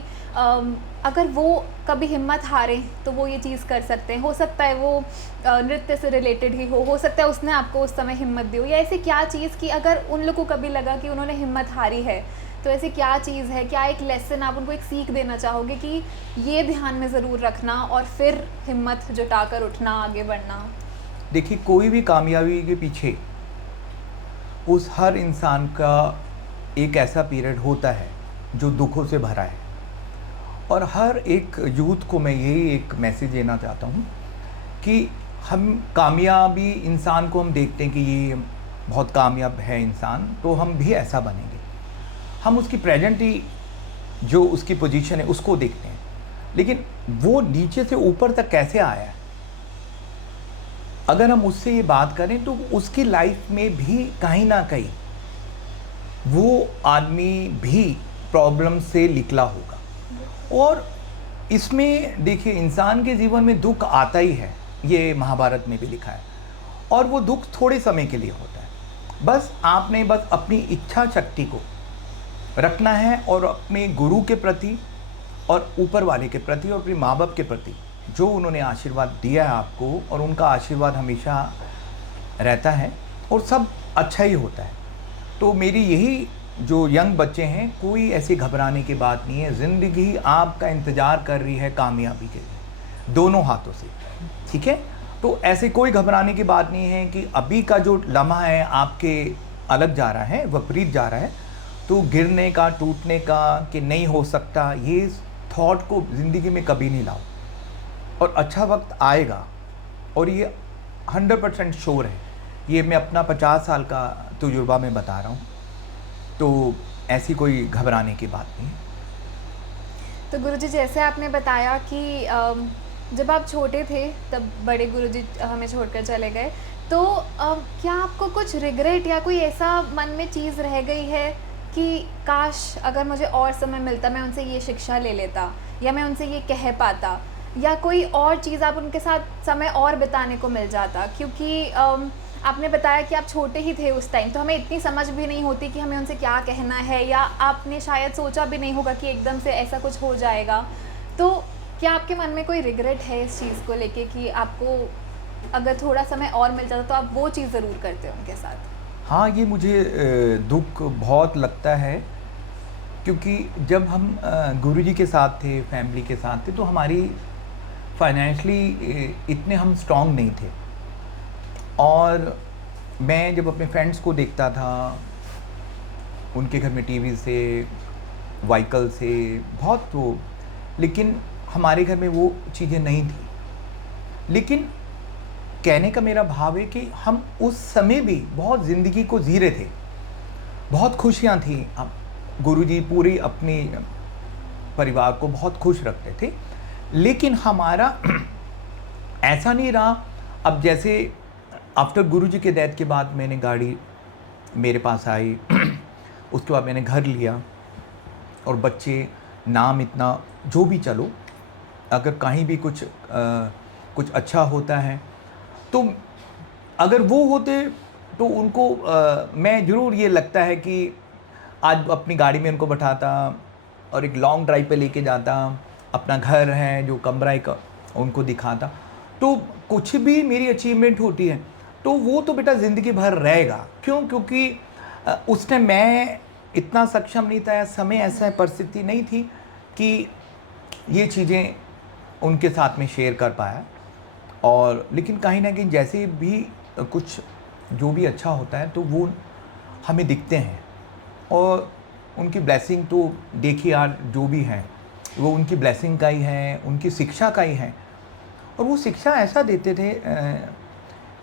अगर वो कभी हिम्मत हारें तो वो ये चीज़ कर सकते हैं? हो सकता है वो नृत्य से रिलेटेड ही हो सकता है उसने आपको उस समय हिम्मत दी हो, या ऐसी क्या चीज़ कि अगर उन लोगों को कभी लगा कि उन्होंने हिम्मत हारी है, तो ऐसी क्या चीज़ है, क्या एक लेसन आप उनको एक सीख देना चाहोगे कि ये ध्यान में ज़रूर रखना और फिर हिम्मत जुटाकर उठना, आगे बढ़ना? देखिए, कोई भी कामयाबी के पीछे उस हर इंसान का एक ऐसा पीरियड होता है जो दुखों से भरा है। और हर एक यूथ को मैं यही एक मैसेज देना चाहता हूँ कि हम कामयाबी इंसान को हम देखते हैं कि ये बहुत कामयाब है इंसान, तो हम भी ऐसा बनेंगे। हम उसकी प्रेजेंटली जो उसकी पोजीशन है उसको देखते हैं, लेकिन वो नीचे से ऊपर तक कैसे आया है, अगर हम उससे ये बात करें तो उसकी लाइफ में भी कहीं ना कहीं वो आदमी भी प्रॉब्लम से निकला होगा। और इसमें देखिए, इंसान के जीवन में दुख आता ही है, ये महाभारत में भी लिखा है, और वो दुख थोड़े समय के लिए होता है। बस आपने बस अपनी इच्छा शक्ति को रखना है, और अपने गुरु के प्रति और ऊपर वाले के प्रति और अपने माँ बाप के प्रति जो उन्होंने आशीर्वाद दिया है आपको, और उनका आशीर्वाद हमेशा रहता है और सब अच्छा ही होता है। तो मेरी यही जो यंग बच्चे हैं, कोई ऐसे घबराने की बात नहीं है। ज़िंदगी आपका इंतज़ार कर रही है कामयाबी के लिए, दोनों हाथों से, ठीक है? तो ऐसे कोई घबराने की बात नहीं है कि अभी का जो लम्हा है आपके अलग जा रहा है, विपरीत जा रहा है, तो गिरने का, टूटने का, कि नहीं हो सकता, ये थॉट को ज़िंदगी में कभी नहीं लाओ। और अच्छा वक्त आएगा, और ये 100% श्योर है। ये मैं अपना 50 साल का तजुर्बा में बता रहा हूँ, तो ऐसी कोई घबराने की बात नहीं है। तो गुरुजी, जैसे आपने बताया कि जब आप छोटे थे तब बड़े गुरुजी हमें छोड़कर चले गए, तो क्या आपको कुछ रिग्रेट या कोई ऐसा मन में चीज़ रह गई है कि काश अगर मुझे और समय मिलता, मैं उनसे ये शिक्षा ले लेता, या मैं उनसे ये कह पाता, या कोई और चीज़ आप उनके साथ समय और बिताने को मिल जाता? क्योंकि आपने बताया कि आप छोटे ही थे उस टाइम, तो हमें इतनी समझ भी नहीं होती कि हमें उनसे क्या कहना है, या आपने शायद सोचा भी नहीं होगा कि एकदम से ऐसा कुछ हो जाएगा। तो क्या आपके मन में कोई रिग्रेट है इस चीज़ को लेके कि आपको अगर थोड़ा समय और मिल जाता तो आप वो चीज़ ज़रूर करते उनके साथ? हाँ, ये मुझे दुख बहुत लगता है, क्योंकि जब हम गुरुजी के साथ थे, फैमिली के साथ थे, तो हमारी फाइनेंशली इतने हम स्ट्रांग नहीं थे। और मैं जब अपने फ्रेंड्स को देखता था, उनके घर में टीवी से, व्हीकल से बहुत, वो, लेकिन हमारे घर में वो चीज़ें नहीं थी। लेकिन कहने का मेरा भाव है कि हम उस समय भी बहुत ज़िंदगी को जी रहे थे, बहुत खुशियाँ थी। अब गुरुजी पूरी अपनी परिवार को बहुत खुश रखते थे, लेकिन हमारा ऐसा नहीं रहा। अब जैसे आफ्टर गुरुजी के डेथ के बाद मैंने गाड़ी मेरे पास आई उसके बाद मैंने घर लिया, और बच्चे, नाम, इतना जो भी, चलो अगर कहीं भी कुछ अच्छा होता है, तो अगर वो होते तो उनको मैं ज़रूर, ये लगता है कि आज अपनी गाड़ी में उनको बैठाता और एक लॉन्ग ड्राइव पे लेके जाता, अपना घर है जो कमरा है उनको दिखाता, तो कुछ भी मेरी अचीवमेंट होती है तो वो तो बेटा ज़िंदगी भर रहेगा। क्यों? क्योंकि उस टाइम मैं इतना सक्षम नहीं था, समय ऐसा परिस्थिति नहीं थी कि ये चीज़ें उनके साथ में शेयर कर पाया। और लेकिन कहीं ना कहीं जैसे भी कुछ जो भी अच्छा होता है तो वो हमें दिखते हैं, और उनकी ब्लेसिंग तो देखिए यार, जो भी है वो उनकी ब्लेसिंग का ही है, उनकी शिक्षा का ही है। और वो शिक्षा ऐसा देते थे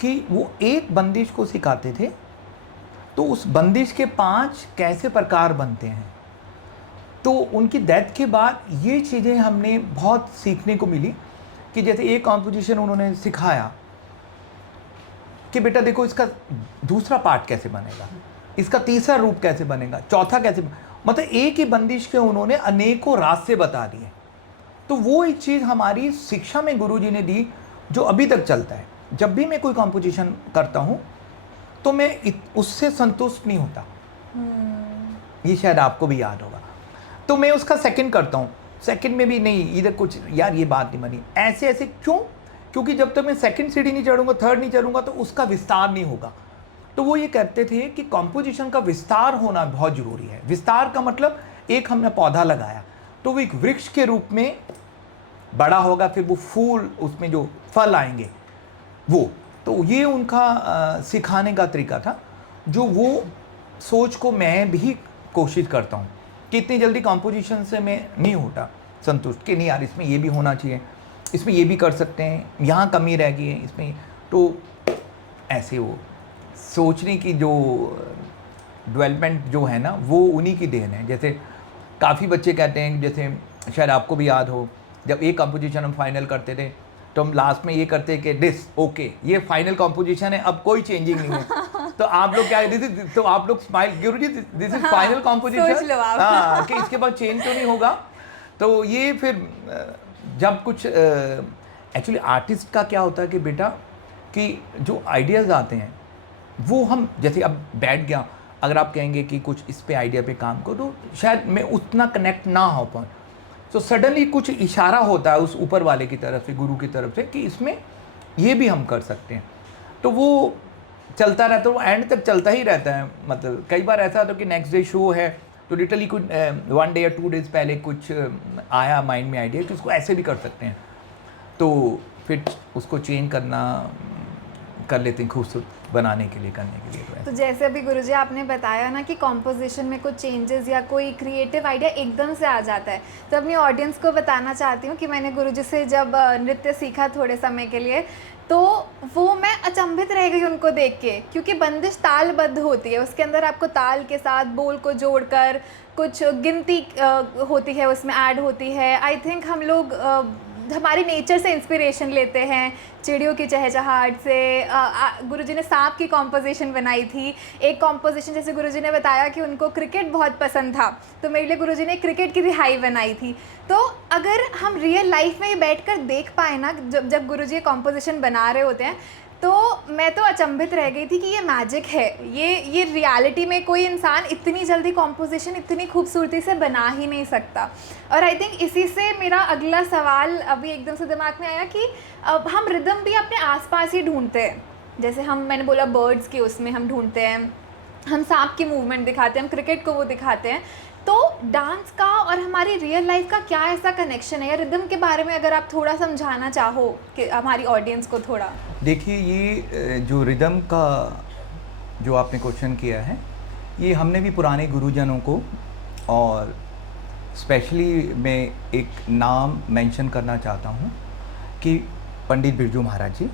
कि वो एक बंदिश को सिखाते थे, तो उस बंदिश के 5 कैसे प्रकार बनते हैं, तो उनकी डेथ के बाद ये चीज़ें हमने बहुत सीखने को मिली कि जैसे एक कॉम्पोजिशन उन्होंने सिखाया कि बेटा देखो इसका दूसरा पार्ट कैसे बनेगा, इसका तीसरा रूप कैसे बनेगा, चौथा कैसे मतलब एक ही बंदिश के उन्होंने अनेकों रास्ते बता दिए। तो वो एक चीज़ हमारी शिक्षा में गुरुजी ने दी जो अभी तक चलता है। जब भी मैं कोई कॉम्पोजिशन करता हूँ तो मैं उससे संतुष्ट नहीं होता। ये शायद आपको भी याद होगा। तो मैं उसका सेकंड करता हूँ, सेकंड में भी नहीं, इधर कुछ यार ये बात नहीं बनी, ऐसे ऐसे क्यों? क्योंकि जब तक मैं सेकंड सीढ़ी नहीं चढ़ूंगा, थर्ड नहीं चढ़ूंगा तो उसका विस्तार नहीं होगा। तो वो ये कहते थे कि कॉम्पोजिशन का विस्तार होना बहुत ज़रूरी है। विस्तार का मतलब एक हमने पौधा लगाया तो वो एक वृक्ष के रूप में बड़ा होगा, फिर वो फूल, उसमें जो फल आएंगे वो। तो ये उनका सिखाने का तरीका था, जो वो सोच को मैं भी कोशिश करता हूँ कि इतनी जल्दी कॉम्पोजिशन से मैं नहीं होता संतुष्ट कि नहीं यार इसमें ये भी होना चाहिए, इसमें ये भी कर सकते हैं, यहाँ कमी रह गई है इसमें। तो ऐसे वो सोचने की जो डेवलपमेंट जो है ना वो उन्हीं की देन है। जैसे काफ़ी बच्चे कहते हैं, जैसे शायद आपको भी याद हो, जब एक कंपोजिशन हम फाइनल करते थे तो हम लास्ट में ये करते कि दिस ओके ये फाइनल कंपोजिशन है, अब कोई चेंजिंग नहीं है। तो आप लोग क्या, तो आप लोग smile, Guruji this is final composition, हाँ कि इसके बाद चेंज तो नहीं होगा। तो ये फिर जब कुछ एक्चुअली आर्टिस्ट का क्या होता है कि बेटा कि जो आइडियाज़ आते हैं वो हम जैसे अब बैठ गया, अगर आप कहेंगे कि कुछ इस पे आइडिया पे काम करो तो शायद मैं उतना कनेक्ट ना हो पाऊँ। तो सडनली कुछ इशारा होता है उस ऊपर वाले की तरफ से, गुरु की तरफ से, कि इसमें ये भी हम कर सकते हैं। तो वो चलता रहता है, वो एंड तक चलता ही रहता है। मतलब कई बार ऐसा होता है कि नेक्स्ट डे शो है तो लिटरली कुछ 1 डे या 2 डेज़ पहले कुछ आया माइंड में आइडिया कि उसको ऐसे भी कर सकते हैं, तो फिर उसको चेंज करना कर लेते हैं खूबसूरत बनाने के लिए, करने के लिए। तो जैसे अभी गुरुजी आपने बताया ना कि कॉम्पोजिशन में कुछ चेंजेस या कोई क्रिएटिव आइडिया एकदम से आ जाता है, तो अपनी ऑडियंस को बताना चाहती हूँ कि मैंने गुरुजी से जब नृत्य सीखा थोड़े समय के लिए, तो वो मैं अचंभित रह गई उनको देख के, क्योंकि बंदिश तालबद्ध होती है, उसके अंदर आपको ताल के साथ बोल को जोड़कर कुछ गिनती होती है, उसमें ऐड होती है। आई थिंक हम लोग हमारी नेचर से इंस्पिरेशन लेते हैं, चिड़ियों की चहचहाहट से। गुरुजी ने सांप की कॉम्पोजिशन बनाई थी। एक कॉम्पोजिशन जैसे गुरुजी ने बताया कि उनको क्रिकेट बहुत पसंद था, तो मेरे लिए गुरुजी ने क्रिकेट की रिहाई बनाई थी। तो अगर हम रियल लाइफ में बैठकर देख पाए ना, जब गुरुजी ये कॉम्पोजिशन बना रहे होते हैं, तो मैं तो अचंभित रह गई थी कि ये मैजिक है। ये रियलिटी में कोई इंसान इतनी जल्दी कॉम्पोजिशन इतनी खूबसूरती से बना ही नहीं सकता। और आई थिंक इसी से मेरा अगला सवाल अभी एकदम से दिमाग में आया कि अब हम रिदम भी अपने आसपास ही ढूंढते हैं। जैसे मैंने बोला बर्ड्स की, उसमें हम ढूंढते हैं, हम सांप की मूवमेंट दिखाते हैं, हम क्रिकेट को वो दिखाते हैं। तो डांस का और हमारी रियल लाइफ का क्या ऐसा कनेक्शन है, या रिदम के बारे में अगर आप थोड़ा समझाना चाहो कि हमारी ऑडियंस को थोड़ा। देखिए, ये जो रिदम का जो आपने क्वेश्चन किया है, ये हमने भी पुराने गुरुजनों को, और स्पेशली मैं एक नाम मेंशन करना चाहता हूँ कि पंडित बिरजू महाराज जी,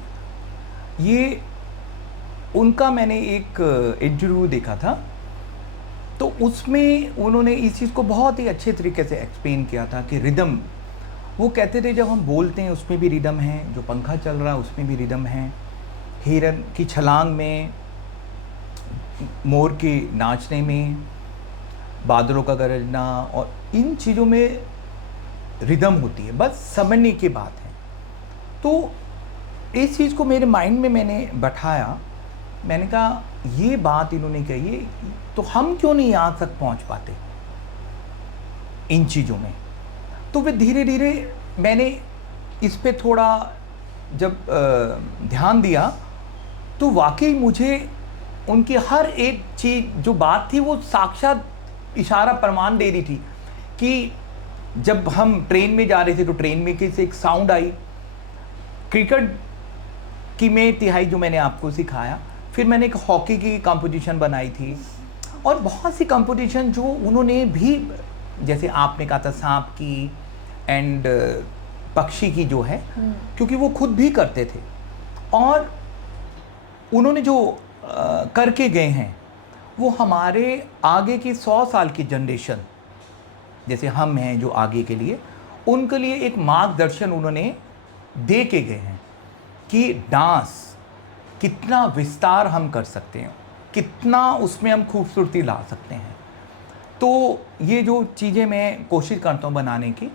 ये उनका मैंने एक इंटरव्यू देखा था, तो उसमें उन्होंने इस चीज़ को बहुत ही अच्छे तरीके से एक्सप्लेन किया था कि रिदम, वो कहते थे जब हम बोलते हैं उसमें भी रिदम है, जो पंखा चल रहा है उसमें भी रिदम है, हिरन की छलांग में, मोर के नाचने में, बादलों का गरजना, और इन चीज़ों में रिदम होती है, बस समझने की बात है। तो इस चीज़ को मेरे माइंड में मैंने बैठाया, मैंने कहा ये बात इन्होंने कही है, तो हम क्यों नहीं यहाँ तक पहुँच पाते इन चीज़ों में। तो फिर धीरे धीरे मैंने इस पे थोड़ा जब ध्यान दिया, तो वाकई मुझे उनकी हर एक चीज़ जो बात थी वो साक्षात इशारा प्रमाण दे रही थी। कि जब हम ट्रेन में जा रहे थे तो ट्रेन में किसी एक साउंड आई, क्रिकेट की में तिहाई जो मैंने आपको सिखाया, फिर मैंने एक हॉकी की कंपटीशन बनाई थी, और बहुत सी कंपटीशन जो उन्होंने भी, जैसे आपने कहा था सांप की एंड पक्षी की जो है, क्योंकि वो खुद भी करते थे, और उन्होंने जो करके गए हैं वो हमारे आगे की 100 साल की जनरेशन जैसे हम हैं जो आगे के लिए, उनके लिए एक मार्गदर्शन उन्होंने दे के गए हैं कि डांस कितना विस्तार हम कर सकते हैं, कितना उसमें हम खूबसूरती ला सकते हैं। तो ये जो चीज़ें मैं कोशिश करता हूँ बनाने की,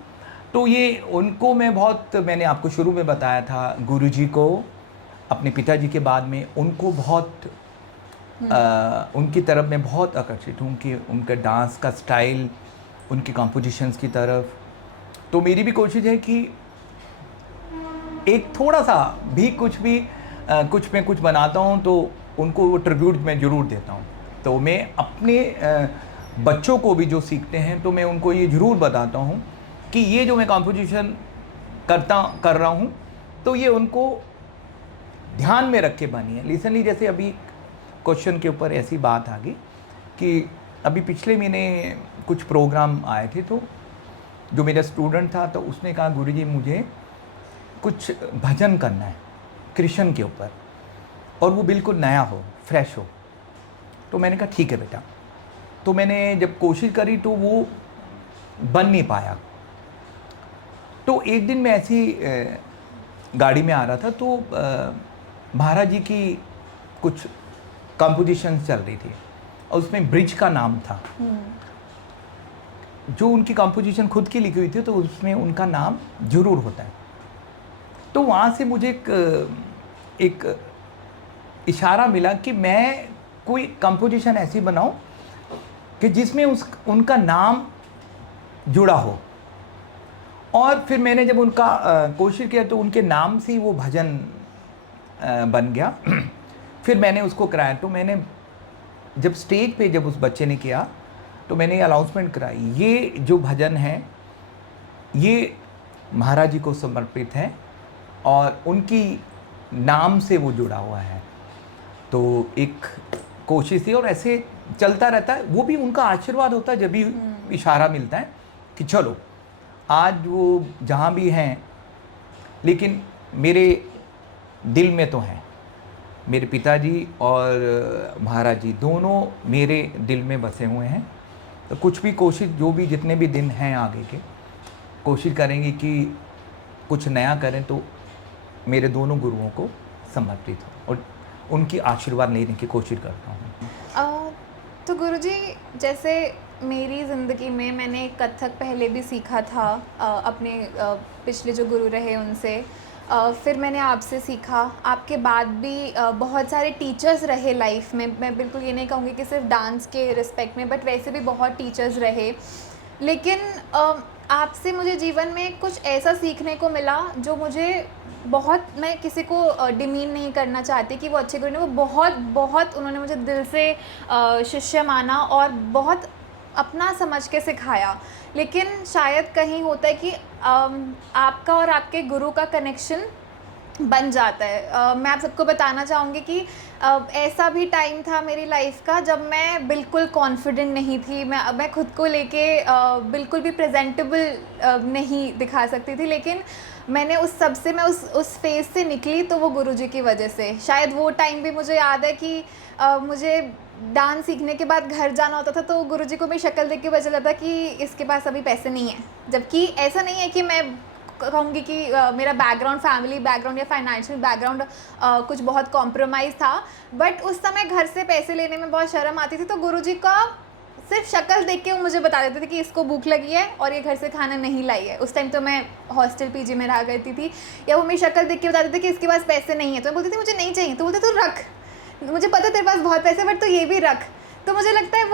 तो ये उनको मैं बहुत, मैंने आपको शुरू में बताया था, गुरुजी को अपने पिताजी के बाद में उनको बहुत उनकी तरफ मैं बहुत आकर्षित हूँ कि उनका डांस का स्टाइल, उनकी कॉम्पोजिशंस की तरफ। तो मेरी भी कोशिश है कि एक थोड़ा सा भी कुछ मैं कुछ बनाता हूँ तो उनको वो ट्रिब्यूट मैं ज़रूर देता हूँ। तो मैं अपने बच्चों को भी जो सीखते हैं तो मैं उनको ये ज़रूर बताता हूँ कि ये जो मैं कॉम्पोजिशन कर रहा हूँ तो ये उनको ध्यान में रख के बनी है। रिसेंटली जैसे अभी क्वेश्चन के ऊपर ऐसी बात आ गई कि अभी पिछले महीने कुछ प्रोग्राम आए थे, तो जो मेरा स्टूडेंट था तो उसने कहा गुरुजी मुझे कुछ भजन करना है कृष्ण के ऊपर, और वो बिल्कुल नया हो, फ्रेश हो। तो मैंने कहा ठीक है बेटा। तो मैंने जब कोशिश करी तो वो बन नहीं पाया। तो एक दिन मैं ऐसी गाड़ी में आ रहा था तो महाराज जी की कुछ कंपोजिशन चल रही थी और उसमें ब्रिज का नाम था। जो उनकी कंपोजिशन खुद की लिखी हुई थी तो उसमें उनका नाम जरूर होता है। तो वहाँ से मुझे एक इशारा मिला कि मैं कोई कंपोजिशन ऐसी बनाऊं कि जिसमें उनका नाम जुड़ा हो। और फिर मैंने जब उनका कोशिश किया तो उनके नाम से ही वो भजन बन गया। फिर मैंने उसको कराया। तो मैंने जब स्टेज पे जब उस बच्चे ने किया तो मैंने ये अनाउंसमेंट कराई, ये जो भजन है ये महाराज जी को समर्पित है और उनकी नाम से वो जुड़ा हुआ है। तो एक कोशिश थी और ऐसे चलता रहता है। वो भी उनका आशीर्वाद होता है जब भी इशारा मिलता है कि चलो आज वो जहाँ भी हैं लेकिन मेरे दिल में तो हैं। मेरे पिताजी और महाराज जी दोनों मेरे दिल में बसे हुए हैं। तो कुछ भी कोशिश, जो भी जितने भी दिन हैं आगे के, कोशिश करेंगे कि कुछ नया करें तो मेरे दोनों गुरुओं को समर्पित हो और उनकी आशीर्वाद लेने की कोशिश करता हूँ। तो गुरुजी, जैसे मेरी ज़िंदगी में मैंने कथक पहले भी सीखा था अपने पिछले जो गुरु रहे उनसे। फिर मैंने आपसे सीखा। आपके बाद भी बहुत सारे टीचर्स रहे लाइफ में। मैं बिल्कुल ये नहीं कहूँगी कि सिर्फ डांस के रिस्पेक्ट में, बट वैसे भी बहुत टीचर्स रहे। लेकिन आपसे मुझे जीवन में कुछ ऐसा सीखने को मिला जो मुझे बहुत, मैं किसी को डिमीन नहीं करना चाहती कि वो अच्छे गुरु नहीं, वो बहुत उन्होंने मुझे दिल से शिष्य माना और बहुत अपना समझ के सिखाया। लेकिन शायद कहीं होता है कि आपका और आपके गुरु का कनेक्शन बन जाता है। मैं आप सबको बताना चाहूँगी कि ऐसा भी टाइम था मेरी लाइफ का जब मैं बिल्कुल कॉन्फिडेंट नहीं थी। मैं खुद को लेके बिल्कुल भी प्रेजेंटेबल नहीं दिखा सकती थी। लेकिन मैंने उस सब से, मैं उस फेज़ से निकली तो वो गुरुजी की वजह से। शायद वो टाइम भी मुझे याद है कि मुझे डांस सीखने के बाद घर जाना होता था तो गुरुजी को मेरी शक्ल देख के पता चला था कि इसके पास अभी पैसे नहीं हैं। जबकि ऐसा नहीं है कि मैं कहूँगी कि मेरा बैकग्राउंड, फैमिली बैकग्राउंड या फाइनेंशियल बैकग्राउंड कुछ बहुत कॉम्प्रोमाइज़ था, बट उस समय घर से पैसे लेने में बहुत शर्म आती थी। तो गुरुजी का सिर्फ शक्ल देख के वो मुझे बता देते थे कि इसको भूख लगी है और ये घर से खाना नहीं लाई है। उस टाइम तो मैं हॉस्टल पीजी में रहा करती थी। या वो मेरी शक्ल देख के बताते थे कि इसके पास पैसे नहीं है, तो मैं बोलती थी मुझे नहीं चाहिए। तो बोलते तो रख, मुझे पता तेरे पास बहुत पैसे, बट तो ये भी रख। तो मुझे लगता है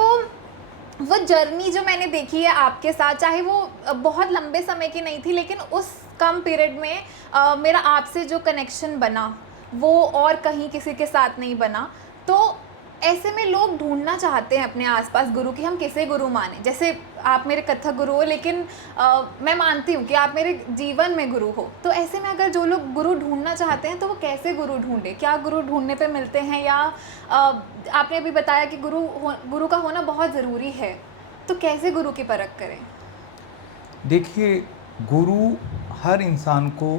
वो जर्नी जो मैंने देखी है आपके साथ, चाहे वो बहुत लंबे समय की नहीं थी, लेकिन उस कम पीरियड में मेरा आपसे जो कनेक्शन बना वो और कहीं किसी के साथ नहीं बना। तो ऐसे में लोग ढूंढना चाहते हैं अपने आसपास गुरु की, हम किसे गुरु माने। जैसे आप मेरे कथक गुरु हो, लेकिन मैं मानती हूँ कि आप मेरे जीवन में गुरु हो। तो ऐसे में अगर जो लोग गुरु ढूंढना चाहते हैं तो वो कैसे गुरु ढूंढे? क्या गुरु ढूंढने पे मिलते हैं, या आपने अभी बताया कि गुरु का होना बहुत ज़रूरी है, तो कैसे गुरु की परख करें? देखिए, गुरु हर इंसान को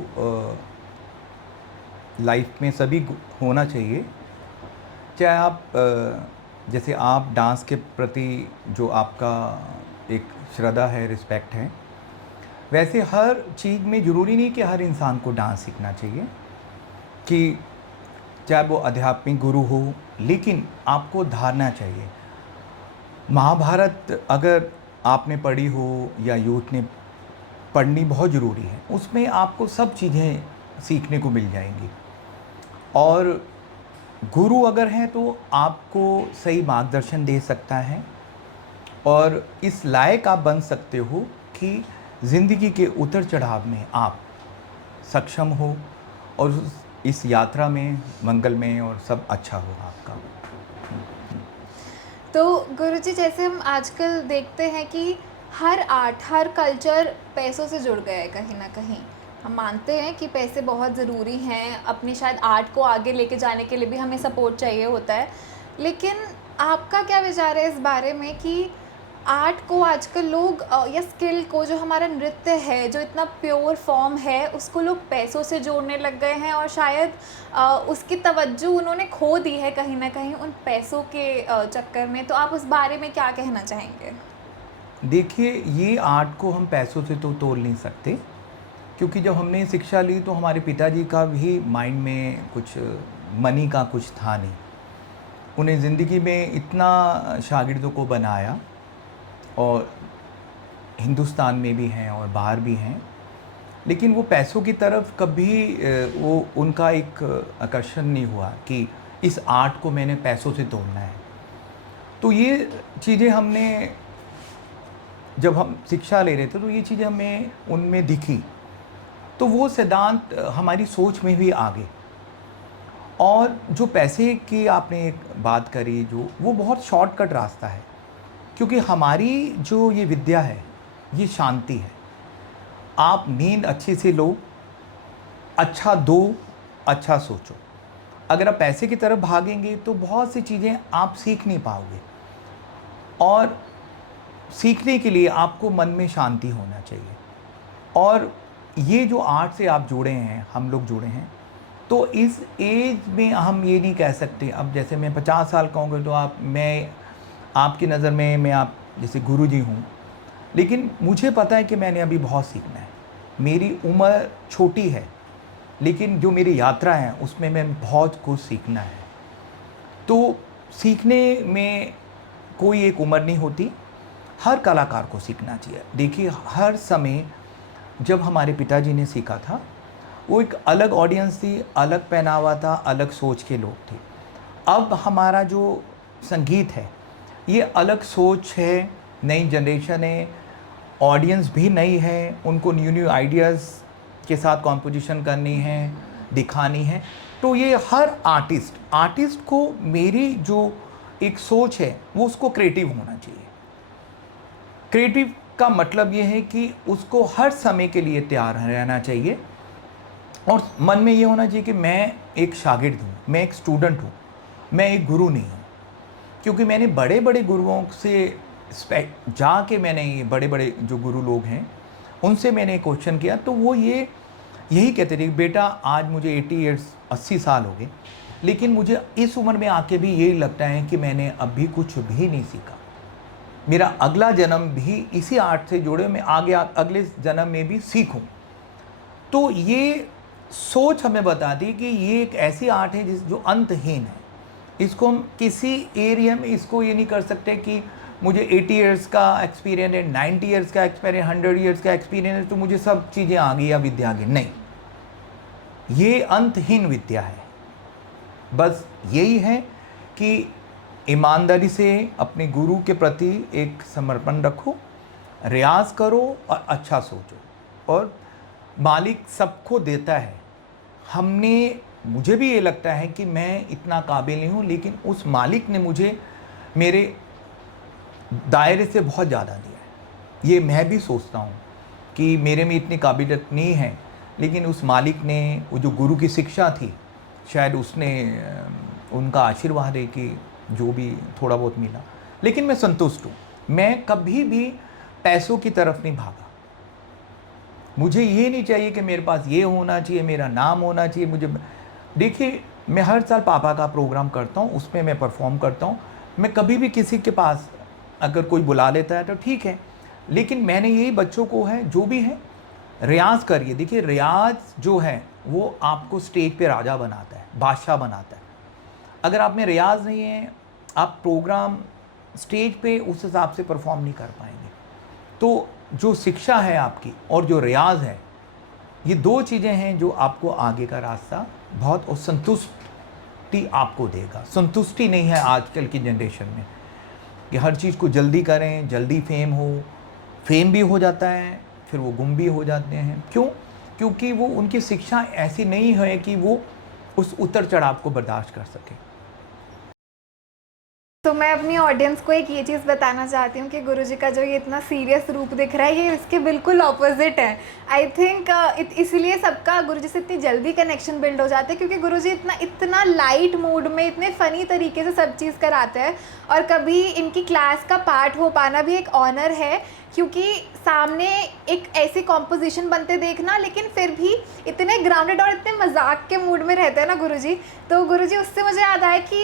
लाइफ में सभी होना चाहिए। चाहे आप जैसे आप डांस के प्रति जो आपका एक श्रद्धा है, रिस्पेक्ट है। वैसे हर चीज़ में ज़रूरी नहीं कि हर इंसान को डांस सीखना चाहिए, कि चाहे वो आध्यात्मिक गुरु हो, लेकिन आपको धारना चाहिए। महाभारत अगर आपने पढ़ी हो या यूथ ने पढ़नी बहुत ज़रूरी है, उसमें आपको सब चीज़ें सीखने को मिल जाएंगी। और गुरु अगर हैं तो आपको सही मार्गदर्शन दे सकता है और इस लायक आप बन सकते हो कि ज़िंदगी के उतर चढ़ाव में आप सक्षम हो और इस यात्रा में मंगलमय और सब अच्छा हो आपका। तो गुरुजी, जैसे हम आजकल देखते हैं कि हर आर्ट, हर कल्चर पैसों से जुड़ गया है कहीं ना कहीं। हम मानते हैं कि पैसे बहुत ज़रूरी हैं, अपनी शायद आर्ट को आगे लेके जाने के लिए भी हमें सपोर्ट चाहिए होता है। लेकिन आपका क्या विचार है इस बारे में कि आर्ट को आजकल लोग या स्किल को, जो हमारा नृत्य है, जो इतना प्योर फॉर्म है, उसको लोग पैसों से जोड़ने लग गए हैं और शायद उसकी तवज्जो उन्होंने खो दी है कहीं ना कहीं उन पैसों के चक्कर में। तो आप उस बारे में क्या कहना चाहेंगे? देखिए, ये आर्ट को हम पैसों से तो तोल नहीं सकते, क्योंकि जब हमने शिक्षा ली तो हमारे पिताजी का भी माइंड में कुछ मनी का कुछ था नहीं। उन्हें ज़िंदगी में इतना शागिर्दों को बनाया, और हिंदुस्तान में भी हैं और बाहर भी हैं, लेकिन वो पैसों की तरफ कभी वो उनका एक आकर्षण नहीं हुआ कि इस आर्ट को मैंने पैसों से तोड़ना है। तो ये चीज़ें हमने जब हम शिक्षा ले रहे थे तो ये चीज़ें हमें उनमें दिखी, तो वो सिद्धांत हमारी सोच में भी आ गए। और जो पैसे की आपने एक बात करी, जो वो बहुत शॉर्टकट रास्ता है, क्योंकि हमारी जो ये विद्या है ये शांति है। आप नींद अच्छी से लो, अच्छा दो, अच्छा सोचो। अगर आप पैसे की तरफ भागेंगे तो बहुत सी चीज़ें आप सीख नहीं पाओगे, और सीखने के लिए आपको मन में शांति होना चाहिए। और ये जो आर्ट से आप जुड़े हैं, हम लोग जुड़े हैं, तो इस एज में हम ये नहीं कह सकते। अब जैसे मैं 50 साल का होंगे तो मैं आपकी नज़र में मैं आप जैसे गुरुजी हूँ, लेकिन मुझे पता है कि मैंने अभी बहुत सीखना है। मेरी उम्र छोटी है, लेकिन जो मेरी यात्रा है उसमें मैं बहुत कुछ सीखना है। तो सीखने में कोई एक उम्र नहीं होती, हर कलाकार को सीखना चाहिए। देखिए, हर समय जब हमारे पिताजी ने सीखा था, वो एक अलग ऑडियंस थी, अलग पहनावा था, अलग सोच के लोग थे। अब हमारा जो संगीत है ये अलग सोच है, नई जनरेशन है, ऑडियंस भी नई है, उनको न्यू न्यू आइडियाज़ के साथ कॉम्पोजिशन करनी है, दिखानी है। तो ये हर आर्टिस्ट को मेरी जो एक सोच है वो उसको क्रिएटिव होना चाहिए। क्रिएटिव का मतलब ये है कि उसको हर समय के लिए तैयार रहना चाहिए, और मन में ये होना चाहिए कि मैं एक शागिर्द हूँ, मैं एक स्टूडेंट हूँ, मैं एक गुरु नहीं हूँ। क्योंकि मैंने बड़े बड़े गुरुओं से जाके मैंने ये बड़े बड़े जो गुरु लोग हैं उनसे मैंने क्वेश्चन किया, तो वो यही कहते थे, बेटा आज मुझे 80 ईयर्स 80 साल हो गए, लेकिन मुझे इस उम्र में आके भी यही लगता है कि मैंने अभी कुछ भी नहीं सीखा। मेरा अगला जन्म भी इसी आर्ट से जुड़े, मैं आगे अगले जन्म में भी सीखूं। तो ये सोच हमें बताती कि ये एक ऐसी आर्ट है जो अंतहीन है। इसको हम किसी एरिया में इसको ये नहीं कर सकते कि मुझे 80 इयर्स का एक्सपीरियंस है, 90 इयर्स का एक्सपीरियंस, 100 इयर्स का एक्सपीरियंस है, तो मुझे सब चीज़ें आ गई या विद्या आ गई। नहीं, ये अंतहीन विद्या है। बस यही है कि ईमानदारी से अपने गुरु के प्रति एक समर्पण रखो, रियाज करो और अच्छा सोचो। और मालिक सबको देता है। मुझे भी ये लगता है कि मैं इतना काबिल नहीं हूँ, लेकिन उस मालिक ने मुझे मेरे दायरे से बहुत ज़्यादा दिया है। ये मैं भी सोचता हूँ कि मेरे में इतनी काबिलियत नहीं है, लेकिन उस मालिक ने, वो जो गुरु की शिक्षा थी, शायद उसने उनका आशीर्वाद है कि जो भी थोड़ा बहुत मिला। लेकिन मैं संतुष्ट हूँ। मैं कभी भी पैसों की तरफ नहीं भागा। मुझे ये नहीं चाहिए कि मेरे पास ये होना चाहिए, मेरा नाम होना चाहिए। मुझे देखिए, मैं हर साल पापा का प्रोग्राम करता हूँ, उसमें मैं परफॉर्म करता हूँ। मैं कभी भी किसी के पास अगर कोई बुला लेता है तो ठीक है, लेकिन मैंने यही बच्चों को है जो भी है रियाज करिए। देखिए रियाज जो है वो आपको स्टेज पे राजा बनाता है, बादशाह बनाता है। अगर आप में रियाज नहीं है, आप प्रोग्राम स्टेज पे उस हिसाब से परफॉर्म नहीं कर पाएंगे। तो जो शिक्षा है आपकी और जो रियाज है, ये दो चीज़ें हैं जो आपको आगे का रास्ता बहुत और संतुष्टि आपको देगा। संतुष्टि नहीं है आजकल की जनरेशन में कि हर चीज़ को जल्दी करें, जल्दी फेम हो, फेम भी हो जाता है फिर वो गुम भी हो जाते हैं। क्यों? क्योंकि वो उनकी शिक्षा ऐसी नहीं है कि वो उस उतर चढ़ाव को बर्दाश्त कर सके। तो मैं अपनी ऑडियंस को एक ये चीज़ बताना चाहती हूँ कि गुरुजी का जो ये इतना सीरियस रूप दिख रहा है, ये इसके बिल्कुल ऑपोजिट है। आई थिंक इसलिए सबका गुरुजी से इतनी जल्दी कनेक्शन बिल्ड हो जाता है, क्योंकि गुरुजी इतना लाइट मूड में, इतने फ़नी तरीके से सब चीज़ कराते हैं। और कभी इनकी क्लास का पार्ट हो पाना भी एक ऑनर है, क्योंकि सामने एक ऐसी कॉम्पोजिशन बनते देखना, लेकिन फिर भी इतने ग्राउंडेड और इतने मजाक के मूड में रहते हैं ना गुरुजी। तो गुरुजी, उससे मुझे याद आया कि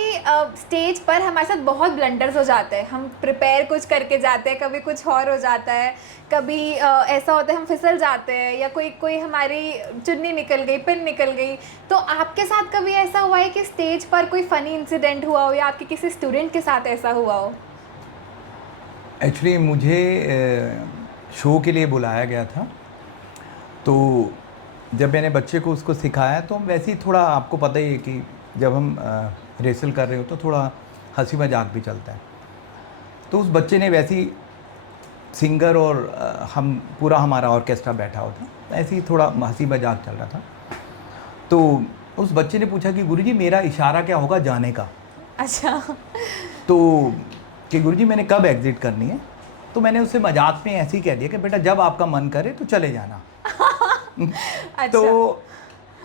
स्टेज पर हमारे साथ बहुत ब्लंडर्स हो जाते हैं। हम प्रिपेयर कुछ करके जाते हैं, कभी कुछ और हो जाता है, कभी ऐसा होता है हम फिसल जाते हैं, या कोई हमारी चुन्नी निकल गई, पिन निकल गई। तो आपके साथ कभी ऐसा हुआ है कि स्टेज पर कोई फ़नी इंसिडेंट हुआ हो, या आपके किसी स्टूडेंट के साथ ऐसा हुआ हो? एक्चुअली मुझे शो के लिए बुलाया गया था, तो जब मैंने बच्चे को उसको सिखाया तो वैसे ही थोड़ा, आपको पता ही है कि जब हम रेसल कर रहे हो तो थोड़ा हंसी मजाक भी चलता है। तो उस बच्चे ने वैसे ही सिंगर और हम पूरा हमारा ऑर्केस्ट्रा बैठा हुआ था, ऐसे ही थोड़ा हंसी मजाक चल रहा था। तो उस बच्चे ने पूछा कि गुरुजी मेरा इशारा क्या होगा जाने का। अच्छा। तो कि गुरुजी मैंने कब एग्ज़िट करनी है? तो मैंने उससे मजाक में ऐसे ही कह दिया कि बेटा जब आपका मन करे तो चले जाना। अच्छा। तो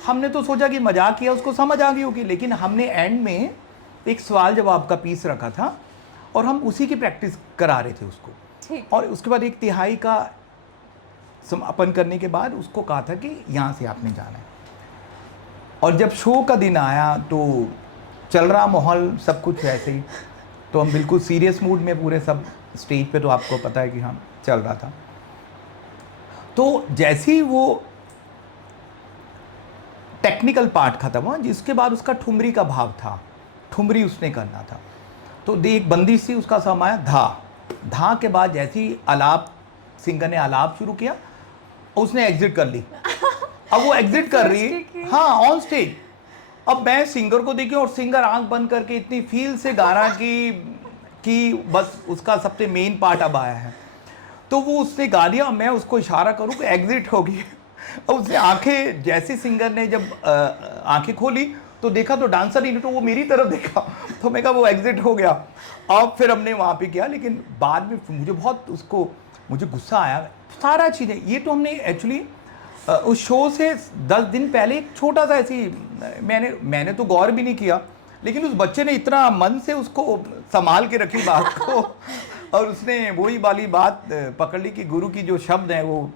हमने तो सोचा कि मजाक किया, उसको समझ आ गई होगी, लेकिन हमने एंड में एक सवाल जवाब का पीस रखा था और हम उसी की प्रैक्टिस करा रहे थे उसको। ठीक। और उसके बाद एक तिहाई का समापन करने के बाद उसको कहा था कि यहाँ से आपने जाना है। और जब शो का दिन आया तो चल रहा माहौल सब कुछ वैसे ही, तो हम बिल्कुल सीरियस मूड में पूरे सब स्टेज पे, तो आपको पता है कि हम चल रहा था। तो जैसे ही वो टेक्निकल पार्ट खत्म हुआ, जिसके बाद उसका ठुमरी का भाव था, ठुमरी उसने करना था। तो एक बंदिश सी उसका समाया धा। धा के बाद जैसे ही आलाप, सिंगर ने आलाप शुरू किया, उसने एग्जिट कर ली। अब वो एग्जिट कर रही है, हाँ, ऑन स्टेज। अब मैं सिंगर को देखी और सिंगर आंख बंद करके इतनी फील से गा रहा कि बस उसका सबसे मेन पार्ट अब आया है। तो वो उसने गा दिया, मैं उसको इशारा करूँ कि एग्जिट हो गई। और उसने आंखें, जैसे सिंगर ने जब आंखें खोली तो देखा तो डांसर ही नहीं, तो वो मेरी तरफ देखा, तो मैं कहा वो एग्जिट हो गया। अब फिर हमने वहाँ पे किया, लेकिन बाद में मुझे गुस्सा आया। सारा चीज़ें ये तो हमने एक्चुअली उस शो से 10 दिन पहले एक छोटा सा ऐसी, मैंने तो गौर भी नहीं किया, लेकिन उस बच्चे ने इतना मन से उसको संभाल के रखी बात को और उसने वही वाली बात पकड़ ली कि गुरु की जो शब्द है वो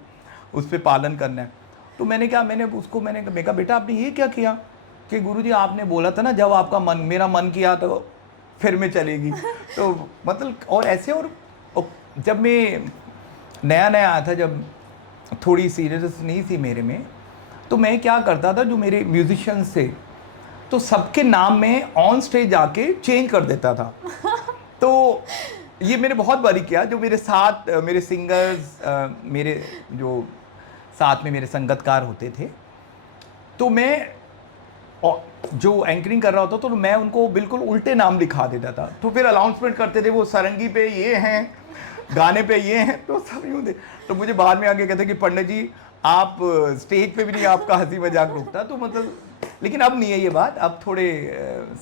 उस पर पालन करना है। तो मैंने कहा बेटा आपने ये क्या किया कि गुरुजी आपने बोला था ना जब आपका मन, मेरा मन किया तो फिर मैं चलेगी। तो मतलब और ऐसे, और जब मैं नया आया था, जब थोड़ी सीरियसनेस नहीं थी मेरे में, तो मैं क्या करता था, जो मेरे म्यूजिशियंस थे तो सबके नाम में ऑन स्टेज जाके चेंज कर देता था। तो ये मैंने बहुत बारी किया। जो मेरे साथ मेरे सिंगर्स, मेरे जो साथ में मेरे संगतकार होते थे, तो मैं जो एंकरिंग कर रहा होता तो मैं उनको बिल्कुल उल्टे नाम लिखा देता था। तो फिर अनाउंसमेंट करते थे, वो सारंगी पे ये हैं, गाने पे ये हैं, तो सब यूँ थे। तो मुझे बाद में आके कहते कि पंडित जी आप स्टेज पे भी नहीं आपका हंसी मजाक रुकता। तो मतलब, लेकिन अब नहीं है ये बात, अब थोड़े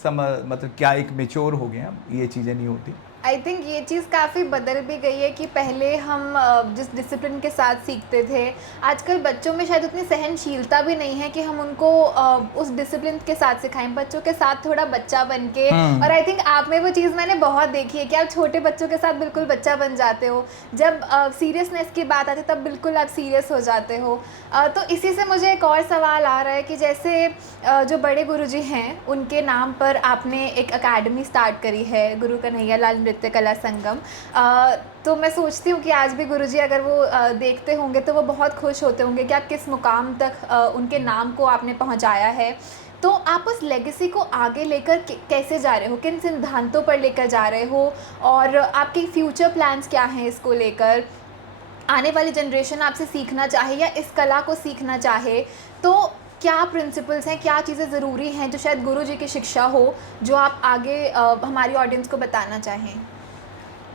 मतलब क्या एक मेच्योर हो गए हैं, अब ये चीज़ें नहीं होती। आई थिंक ये चीज़ काफ़ी बदल भी गई है कि पहले हम जिस डिसिप्लिन के साथ सीखते थे, आजकल बच्चों में शायद उतनी सहनशीलता भी नहीं है कि हम उनको उस डिसिप्लिन के साथ सिखाएं, बच्चों के साथ थोड़ा बच्चा बन के। और आई थिंक आप में वो चीज़ मैंने बहुत देखी है कि आप छोटे बच्चों के साथ बिल्कुल बच्चा बन जाते हो, जब सीरियसनेस की बात आती है तब बिल्कुल आप सीरियस हो जाते हो। तो इसी से मुझे एक और सवाल आ रहा है कि जैसे जो बड़े गुरुजी हैं उनके नाम पर आपने एक अकेडमी स्टार्ट करी है, गुरु कन्हैया लाल नृत्य कला संगम। तो मैं सोचती हूँ कि आज भी गुरुजी अगर वो देखते होंगे तो वो बहुत खुश होते होंगे कि आप किस मुकाम तक उनके नाम को आपने पहुँचाया है। तो आप उस लेगेसी को आगे लेकर कैसे जा रहे हो, किन सिद्धांतों पर लेकर जा रहे हो, और आपके फ्यूचर प्लान्स क्या हैं इसको लेकर? आने वाली जनरेशन आपसे सीखना चाहे या इस कला को सीखना चाहे तो क्या प्रिंसिपल्स हैं, क्या चीज़ें ज़रूरी हैं जो शायद गुरुजी की शिक्षा हो, जो आप आगे हमारी ऑडियंस को बताना चाहें?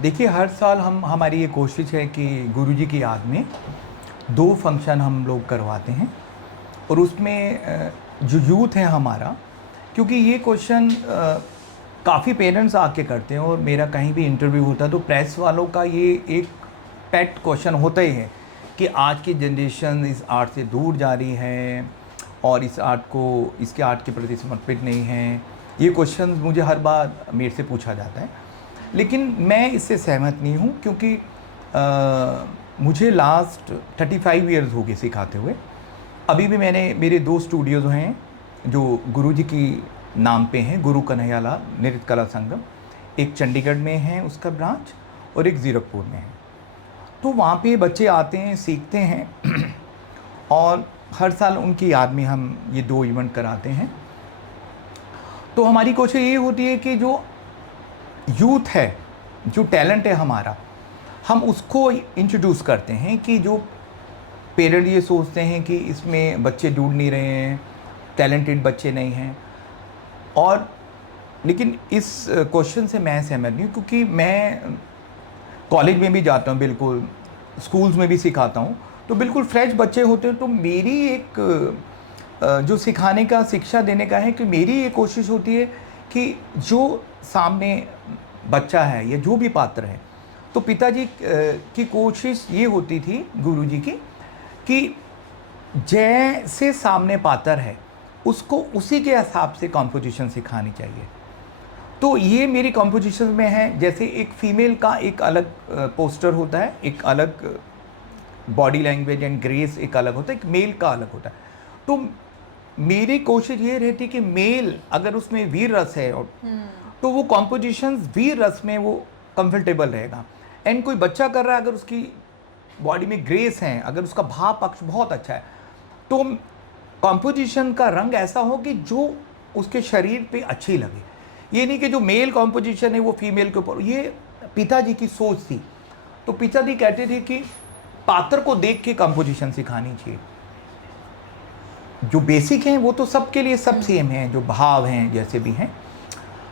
देखिए, हर साल हमारी ये कोशिश है कि गुरुजी की याद में 2 फंक्शन हम लोग करवाते हैं, और उसमें जो यूथ है हमारा, क्योंकि ये क्वेश्चन काफ़ी पेरेंट्स आके करते हैं, और मेरा कहीं भी इंटरव्यू होता है तो प्रेस वालों का ये एक पेट क्वेश्चन होता ही है कि आज की जनरेशन इस आर्ट से दूर जा रही है और इसके आर्ट के प्रति समर्पित नहीं है। ये क्वेश्चन मुझे हर बार मेरे से पूछा जाता है, लेकिन मैं इससे सहमत नहीं हूँ, क्योंकि मुझे लास्ट 35 ईयर्स हो गए सिखाते हुए। अभी भी मेरे 2 स्टूडियोज़ हैं जो गुरुजी की नाम पे हैं, गुरु कन्हैयालाल नृत्य कला संगम। एक चंडीगढ़ में है उसका ब्रांच, और एक ज़ीरकपुर में है। तो वहाँ पे बच्चे आते हैं, सीखते हैं, और हर साल उनकी याद में हम ये 2 इवेंट कराते हैं। तो हमारी कोशिश ये होती है कि जो यूथ है, जो टैलेंट है हमारा, हम उसको इंट्रोड्यूस करते हैं। कि जो पेरेंट ये सोचते हैं कि इसमें बच्चे जुड़ नहीं रहे हैं, टैलेंटेड बच्चे नहीं हैं, और लेकिन इस क्वेश्चन से मैं सहमत नहीं हूँ, क्योंकि मैं कॉलेज में भी जाता हूँ, बिल्कुल स्कूल्स में भी सिखाता हूँ, तो बिल्कुल फ्रेश बच्चे होते हैं। तो मेरी एक जो सिखाने का, शिक्षा देने का है कि मेरी ये कोशिश होती है कि जो सामने बच्चा है या जो भी पात्र है, तो पिताजी की कोशिश ये होती थी गुरुजी की कि जैसे सामने पात्र है उसको उसी के हिसाब से कॉम्पोजिशन सिखानी चाहिए। तो ये मेरी कॉम्पोजिशन में है। जैसे एक फ़ीमेल का एक अलग पोस्टर होता है, एक अलग बॉडी लैंग्वेज एंड ग्रेस एक अलग होता है, एक मेल का अलग होता है। तो मेरी कोशिश ये रहती कि मेल अगर उसमें वीर रस है तो वो कॉम्पोजिशंस वीर रस में वो कंफर्टेबल रहेगा। एंड कोई बच्चा कर रहा है, अगर उसकी बॉडी में ग्रेस है, अगर उसका भाव पक्ष बहुत अच्छा है, तो कॉम्पोजिशन का रंग ऐसा हो कि जो उसके शरीर पे अच्छी लगे। ये नहीं कि जो मेल कॉम्पोजिशन है वो फीमेल के ऊपर। ये पिताजी की सोच थी। तो पिताजी कहते थे कि पात्र को देख के कॉम्पोजिशन सिखानी चाहिए। जो बेसिक हैं वो तो सबके लिए सब सेम हैं, जो भाव हैं जैसे भी हैं,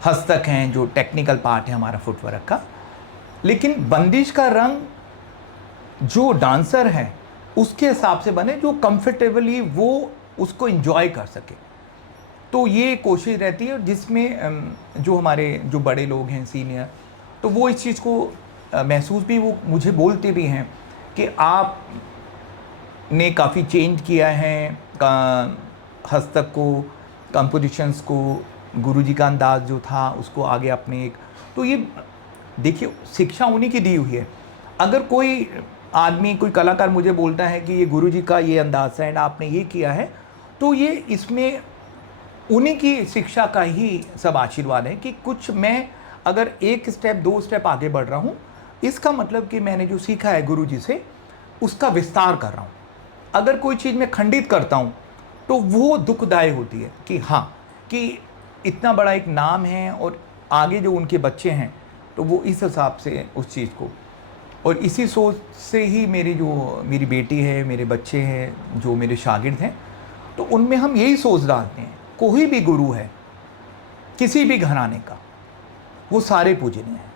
हस्तक हैं, जो टेक्निकल पार्ट है हमारा फुटवर्क का, लेकिन बंदिश का रंग जो डांसर है उसके हिसाब से बने, जो कंफर्टेबली वो उसको एंजॉय कर सके। तो ये कोशिश रहती है, जिसमें जो हमारे जो बड़े लोग हैं, सीनियर, तो वो इस चीज़ को महसूस भी, वो मुझे बोलते भी हैं कि आप ने काफ़ी चेंज किया है हस्तक को, कंपोजिशंस को, गुरुजी का अंदाज़ जो था उसको आगे अपने एक। तो ये देखिए, शिक्षा उन्हीं की दी हुई है। अगर कोई आदमी, कोई कलाकार मुझे बोलता है कि ये गुरुजी का ये अंदाज़ है एंड आपने ये किया है, तो ये इसमें उन्हीं की शिक्षा का ही सब आशीर्वाद है कि कुछ मैं अगर 1 स्टेप 2 स्टेप आगे बढ़ रहा हूँ, इसका मतलब कि मैंने जो सीखा है गुरुजी से उसका विस्तार कर रहा हूँ। अगर कोई चीज़ मैं खंडित करता हूँ तो वो दुखदायी होती है कि हाँ, कि इतना बड़ा एक नाम है और आगे जो उनके बच्चे हैं तो वो इस हिसाब से उस चीज़ को, और इसी सोच से ही मेरी बेटी है, मेरे बच्चे हैं, जो मेरे शागिर्द हैं, तो उनमें हम यही सोच डालते हैं। कोई भी गुरु है किसी भी घराने का, वो सारे पूजनीय हैं।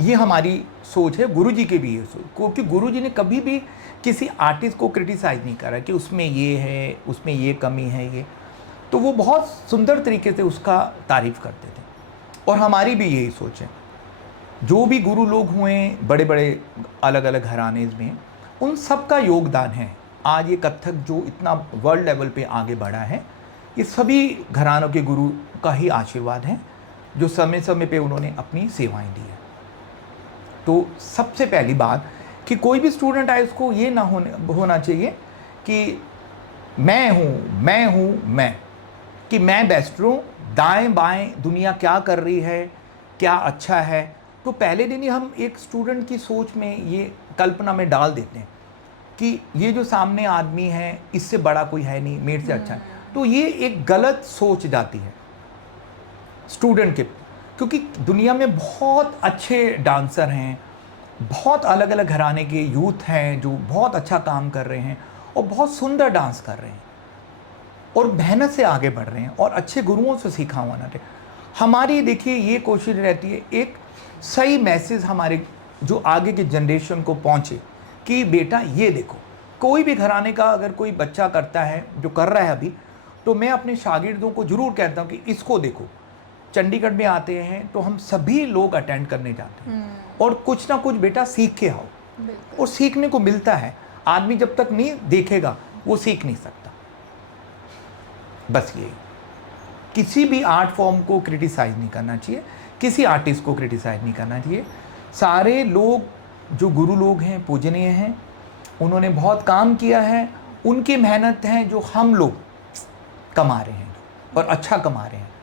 ये हमारी सोच है, गुरुजी की भी ये सोच, क्योंकि गुरुजी ने कभी भी किसी आर्टिस्ट को क्रिटिसाइज़ नहीं करा कि उसमें ये है, उसमें ये कमी है, ये। तो वो बहुत सुंदर तरीके से उसका तारीफ़ करते थे, और हमारी भी यही सोच है। जो भी गुरु लोग हुए बड़े बड़े अलग अलग घराने में, उन सब का योगदान है। आज ये कथक जो इतना वर्ल्ड लेवल पे आगे बढ़ा है, ये सभी घरानों के गुरु का ही आशीर्वाद है, जो समय समय पे उन्होंने अपनी सेवाएं दी है। तो सबसे पहली बात कि कोई भी स्टूडेंट आए, उसको ये ना होना चाहिए कि मैं कि मैं बेस्ट हूँ, दाएं बाएं दुनिया क्या कर रही है, क्या अच्छा है, तो पहले दिन ही हम एक स्टूडेंट की सोच में ये कल्पना में डाल देते हैं कि ये जो सामने आदमी है इससे बड़ा कोई है नहीं, मेरे से अच्छा है। तो ये एक गलत सोच जाती है स्टूडेंट के, क्योंकि दुनिया में बहुत अच्छे डांसर हैं, बहुत अलग अलग घराने के यूथ हैं जो बहुत अच्छा काम कर रहे हैं और बहुत सुंदर डांस कर रहे हैं और मेहनत से आगे बढ़ रहे हैं और अच्छे गुरुओं से सीखा हुआ ना। हमारी देखिए ये कोशिश रहती है एक सही मैसेज हमारे जो आगे की जनरेशन को पहुंचे कि बेटा ये देखो, कोई भी घराने का अगर कोई बच्चा करता है जो कर रहा है अभी, तो मैं अपने शागिर्दों को ज़रूर कहता हूँ कि इसको देखो। चंडीगढ़ में आते हैं तो हम सभी लोग अटेंड करने जाते हैं और कुछ ना कुछ बेटा सीख के आओ, और सीखने को मिलता है। आदमी जब तक नहीं देखेगा वो सीख नहीं सकता। बस यही, किसी भी आर्ट फॉर्म को क्रिटिसाइज नहीं करना चाहिए, किसी आर्टिस्ट को क्रिटिसाइज नहीं करना चाहिए। सारे लोग जो गुरु लोग हैं, पूजनीय हैं, उन्होंने बहुत काम किया है, उनकी मेहनत है जो हम लोग कमा रहे हैं और अच्छा कमा रहे हैं।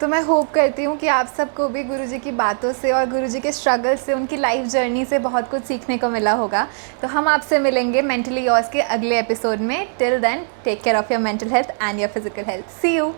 तो मैं होप करती हूँ कि आप सबको भी गुरुजी की बातों से और गुरुजी के स्ट्रगल से, उनकी लाइफ जर्नी से बहुत कुछ सीखने को मिला होगा। तो हम आपसे मिलेंगे मेंटली योर्स के अगले एपिसोड में। Till then, take care of your mental health and your physical health. See you.